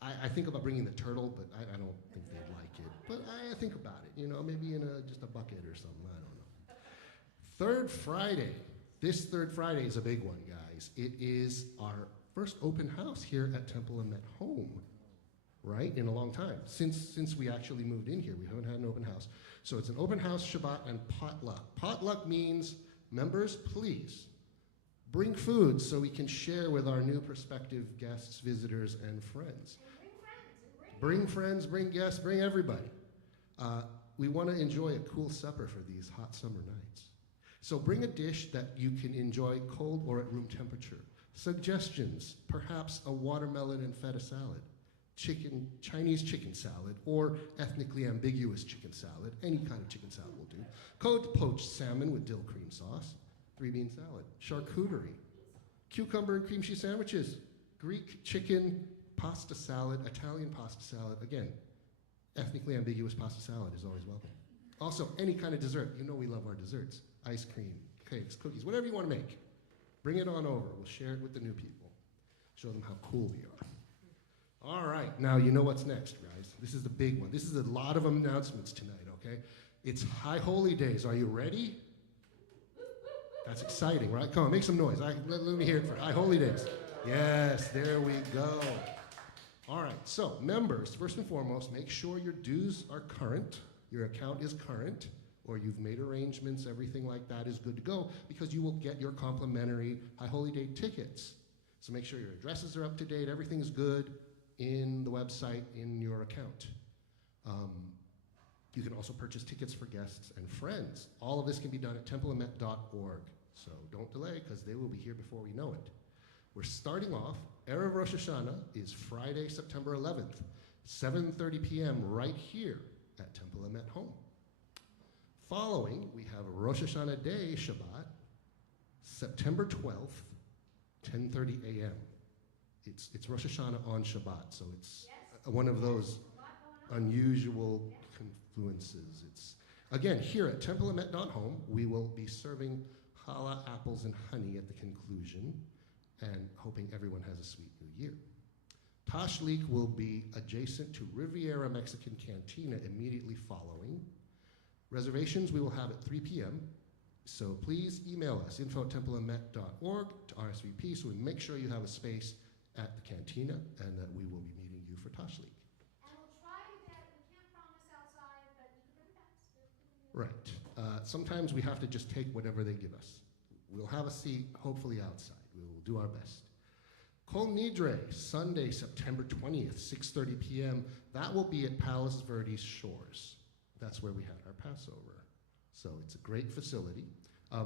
I think about bringing the turtle, but I don't think they'd like it. But I think about it, maybe in just a bucket or something. I don't know. Third Friday. This third Friday is a big one, guys. It is our first open house here at Temple Emet Home, right? In a long time. Since we actually moved in here, we haven't had an open house. So it's an open house, Shabbat, and potluck. Potluck means, members, please bring food so we can share with our new prospective guests, visitors, and friends. Bring friends, bring guests, bring everybody. We want to enjoy a cool supper for these hot summer nights. So bring a dish that you can enjoy cold or at room temperature. Suggestions, perhaps a watermelon and feta salad, Chinese chicken salad, or ethnically ambiguous chicken salad. Any kind of chicken salad will do. Cold poached salmon with dill cream sauce, 3-bean salad, charcuterie, cucumber and cream cheese sandwiches, Greek chicken pasta salad, Italian pasta salad. Again, ethnically ambiguous pasta salad is always welcome. Also, any kind of dessert. We love our desserts. Ice cream, cakes, cookies, whatever you want to make. Bring it on over. We'll share it with the new people. Show them how cool we are. All right, now you know what's next, guys. This is the big one. This is a lot of announcements tonight, okay? It's High Holy Days. Are you ready? That's exciting, right? Come on, make some noise. Let me hear it for High Holy Days. Yes, there we go. All right, so members, first and foremost, make sure your dues are current, your account is current, or you've made arrangements, everything like that is good to go, because you will get your complimentary High Holy Day tickets. So make sure your addresses are up to date, everything's good in the website, in your account. You can also purchase tickets for guests and friends. All of this can be done at templeemet.org. So don't delay, because they will be here before we know it. We're starting off, Erev Rosh Hashanah is Friday, September 11th, 7:30 p.m. right here at Temple Emet Home. Following, we have Rosh Hashanah Day, Shabbat, September 12th, 10:30 a.m. It's Rosh Hashanah on Shabbat, so it's one of those unusual confluences. It's again here at Temple Emet Home. We will be serving challah, apples, and honey at the conclusion, and hoping everyone has a sweet new year. Tashlik will be adjacent to Riviera Mexican Cantina immediately following. Reservations we will have at 3 p.m. So please email us, info@templeemet.org to RSVP, so we make sure you have a space at the cantina and that we will be meeting you for Tashlik. And we'll try to get, we can't promise outside, but you can bring back. Right. Sometimes we have to just take whatever they give us. We'll have a seat, hopefully outside. We will do our best. Kol Nidre, Sunday, September 20th, 6:30 p.m. That will be at Palos Verdes Shores. That's where we had our Passover. So it's a great facility.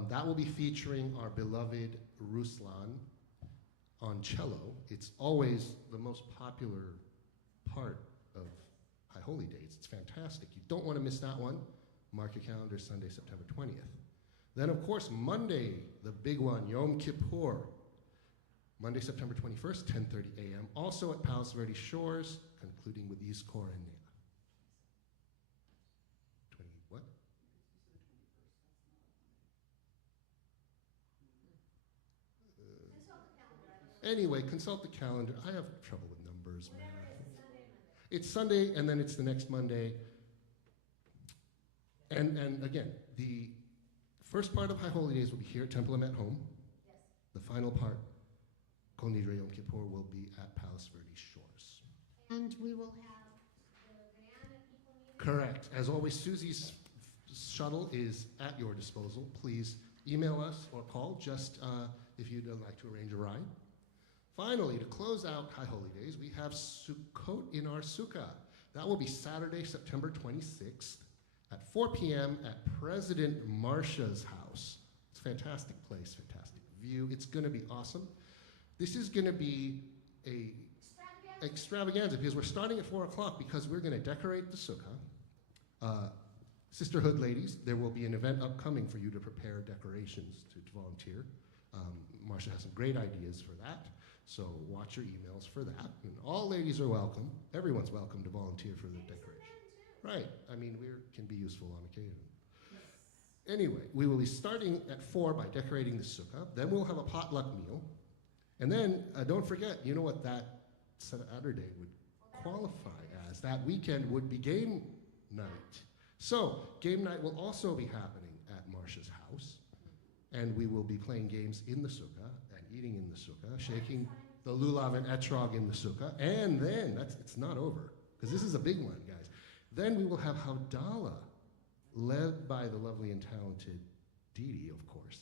That will be featuring our beloved Ruslan on cello. It's always the most popular part of High Holy Days. It's fantastic. You don't want to miss that one. Mark your calendar, Sunday, September 20th. Then, of course, Monday, the big one, Yom Kippur. Monday, September 21st, 10:30 a.m. Also at Palos Verdes Shores, concluding with Yizkor and Nea. 20 what? Anyway, consult the calendar. I have trouble with numbers, man. It's Sunday, and then it's the next Monday. And again, the first part of High Holy Days will be here at Temple Emet Home. Yes. The final part, Kol Nidre Yom Kippur, will be at Palos Verdes Shores. And we will have the van at people meeting. Correct. As always, Susie's shuttle is at your disposal. Please email us or call just if you'd like to arrange a ride. Finally, to close out High Holy Days, we have Sukkot in our Sukkah. That will be Saturday, September 26th at 4 p.m. at President Marcia's house. It's a fantastic place, fantastic view. It's going to be awesome. This is going to be a extravaganza because we're starting at 4 o'clock because we're going to decorate the Sukkah. Sisterhood ladies, there will be an event upcoming for you to prepare decorations to volunteer. Marcia has some great ideas for that. So watch your emails for that. And all ladies are welcome. Everyone's welcome to volunteer for the decoration. Right. I mean, we can be useful on occasion. Anyway, we will be starting at 4 by decorating the sukkah. Then we'll have a potluck meal. And then, don't forget, you know what that Saturday would qualify as? That weekend would be game night. So, game night will also be happening at Marcia's house. And we will be playing games in the sukkah and eating in the sukkah, shaking the lulav and etrog in the sukkah. And then, it's not over, because this is a big one, guys. Then we will have Havdalah, led by the lovely and talented Didi, of course.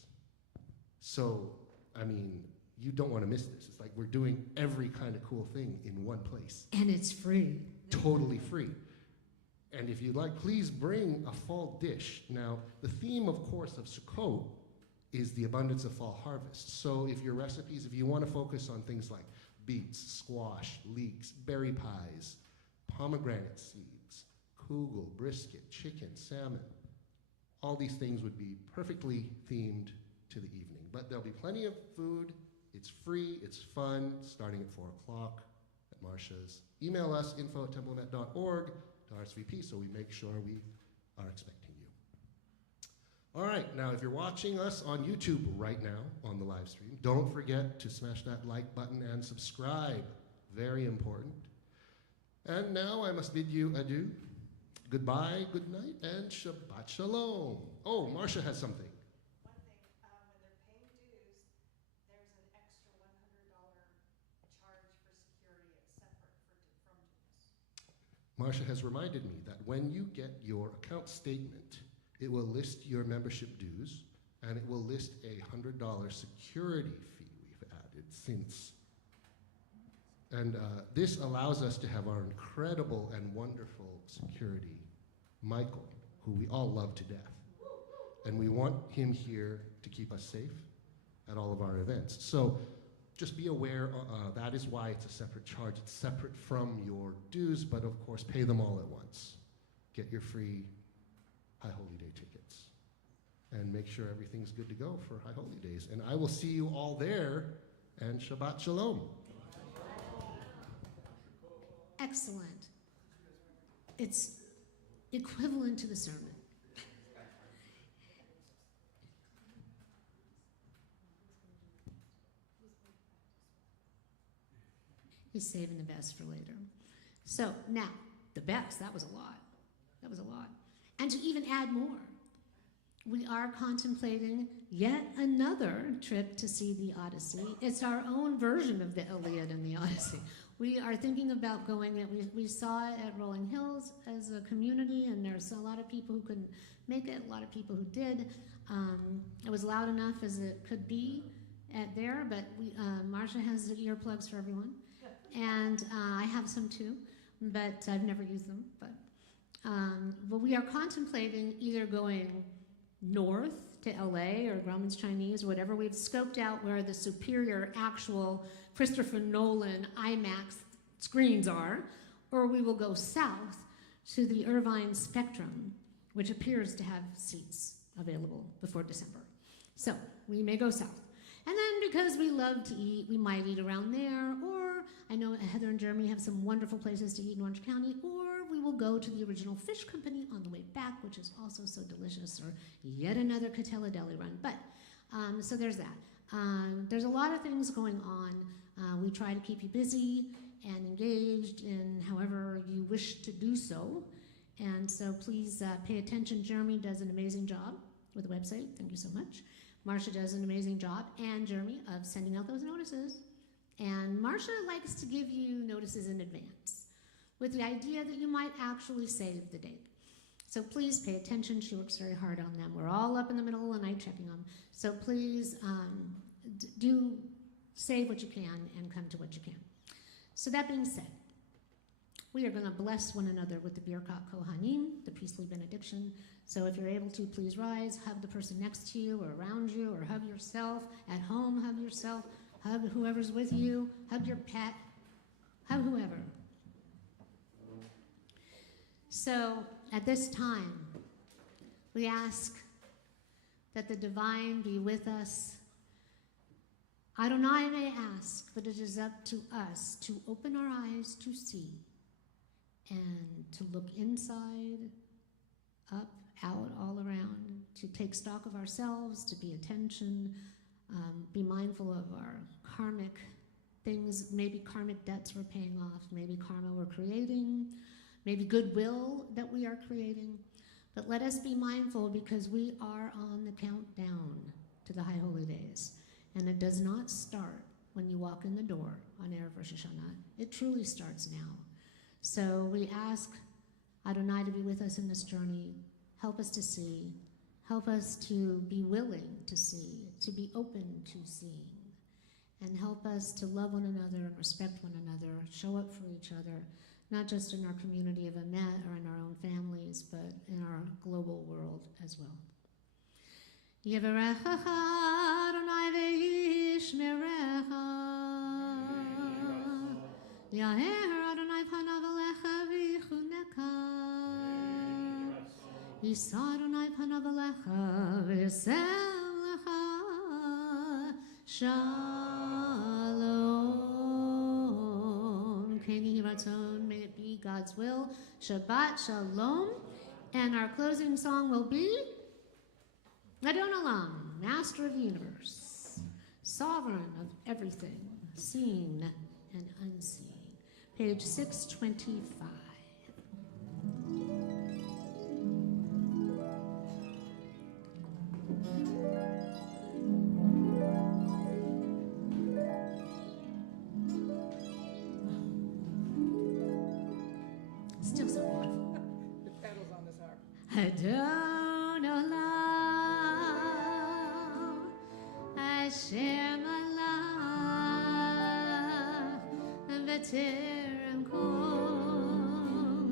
So, I mean, you don't want to miss this. It's like we're doing every kind of cool thing in one place. And it's free. Totally free. And if you'd like, please bring a fall dish. Now, the theme, of course, of Sukkot is the abundance of fall harvest. So if your recipes, if you want to focus on things like beets, squash, leeks, berry pies, pomegranate seeds, kugel, brisket, chicken, salmon, all these things would be perfectly themed to the evening. But there'll be plenty of food. It's free, it's fun, starting at 4 o'clock at Marcia's. Email us, info@templeemet.org to RSVP so we make sure we are expecting you. All right, now if you're watching us on YouTube right now on the live stream, don't forget to smash that like button and subscribe. Very important. And now I must bid you adieu. Goodbye, good night, and Shabbat Shalom. Oh, Marcia has something. One thing, when they're paying dues, there's an extra $100 charge for security. It's separate from dues. Marcia has reminded me that when you get your account statement, it will list your membership dues, and it will list a $100 security fee we've added since. And this allows us to have our incredible and wonderful security, Michael, who we all love to death. And we want him here to keep us safe at all of our events. So just be aware, that is why it's a separate charge. It's separate from your dues, but of course, pay them all at once. Get your free High Holy Day tickets. and make sure everything's good to go for High Holy Days. And I will see you all there, and Shabbat Shalom. Excellent. It's equivalent to the sermon. He's saving the best for later. So now, the best, that was a lot. That was a lot. And to even add more, we are contemplating yet another trip to see the Odyssey. It's our own version of the Iliad and the Odyssey. We are thinking about going, we saw it at Rolling Hills as a community, and there's a lot of people who couldn't make it, a lot of people who did. It was loud enough as it could be at there, but Marsha has the earplugs for everyone. And I have some too, but I've never used them. But we are contemplating either going north to LA or Grauman's Chinese, or whatever. We've scoped out where the superior actual Christopher Nolan IMAX screens are, or we will go south to the Irvine Spectrum, which appears to have seats available before December. So we may go south. And then because we love to eat, we might eat around there, or I know Heather and Jeremy have some wonderful places to eat in Orange County, or we will go to the original fish company on the way back, which is also so delicious, or yet another Catella Deli run. But, so there's that. There's a lot of things going on. We try to keep you busy and engaged in however you wish to do so. And so please pay attention. Jeremy does an amazing job with the website. Thank you so much. Marcia does an amazing job, and Jeremy, of sending out those notices. And Marcia likes to give you notices in advance with the idea that you might actually save the date. So please pay attention. She works very hard on them. We're all up in the middle of the night checking them. So please do save what you can and come to what you can. So that being said, we are going to bless one another with the Birkat Kohanim, the priestly benediction. So if you're able to, please rise, hug the person next to you or around you, or hug yourself. At home, hug yourself. Hug whoever's with you. Hug your pet. Hug whoever. So at this time, we ask that the divine be with us. Adonai may ask, but it is up to us to open our eyes to see and to look inside, up, out, all around, to take stock of ourselves, to be attention, be mindful of our karmic things, maybe karmic debts we're paying off, maybe karma we're creating, maybe goodwill that we are creating. But let us be mindful, because we are on the countdown to the High Holy Days. And it does not start when you walk in the door on Erev Rosh Hashanah. It truly starts now. So we ask Adonai to be with us in this journey. Help us to see. Help us to be willing to see, to be open to seeing. And help us to love one another and respect one another, show up for each other, not just in our community of Emet or in our own families, but in our global world as well. Yevarechecha Adonai ve'yishmerecha. Yaher Adonai panav alecha v'yichuneka. Yisa Adonai panav alecha v'yasem lecha. Shalom. Keni ratzon, may it be God's will. Shabbat shalom. And our closing song will be Adon Olam, Master of the Universe, Sovereign of everything, seen and unseen. Page 625. Still so beautiful. The pedals on this harp. Adon Olam. Hashem Allah, v'terem kol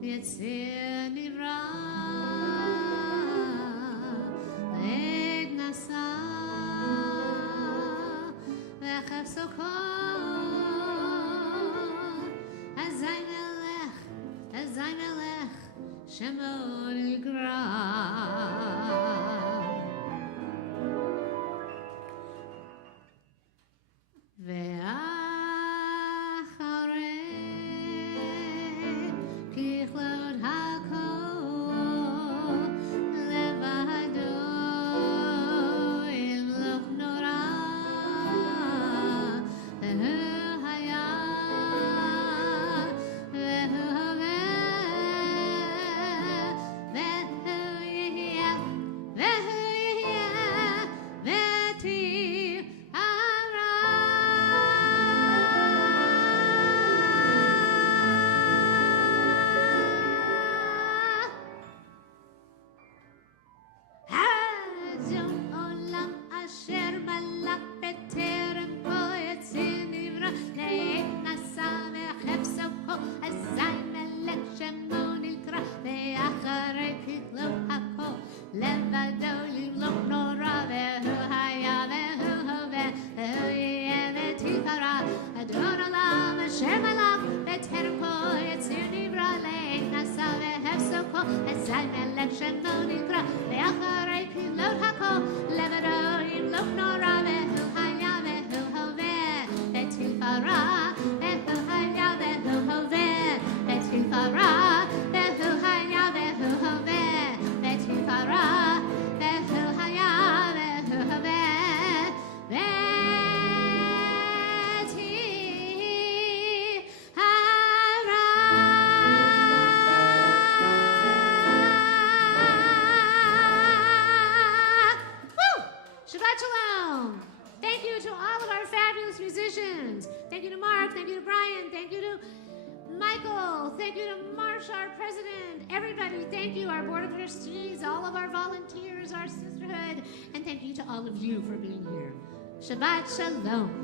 yetzer nivra, le'ed nasa, v'chafso kol, azay melech, shemo nikra. shemoni kra leacharei pilot hako leveroim lok nora vehu haya vehu hove betifara vehu haya vehu hove betifara vehu haya vehu hove betifara vehu haya vehu hove Shabbat Shalom. Thank you to all of our fabulous musicians. Thank you to Mark. Thank you to Brian. Thank you to Michael. Thank you to Marsha, our president. Everybody, thank you. Our board of trustees, all of our volunteers, our sisterhood. And thank you to all of you for being here. Shabbat Shalom.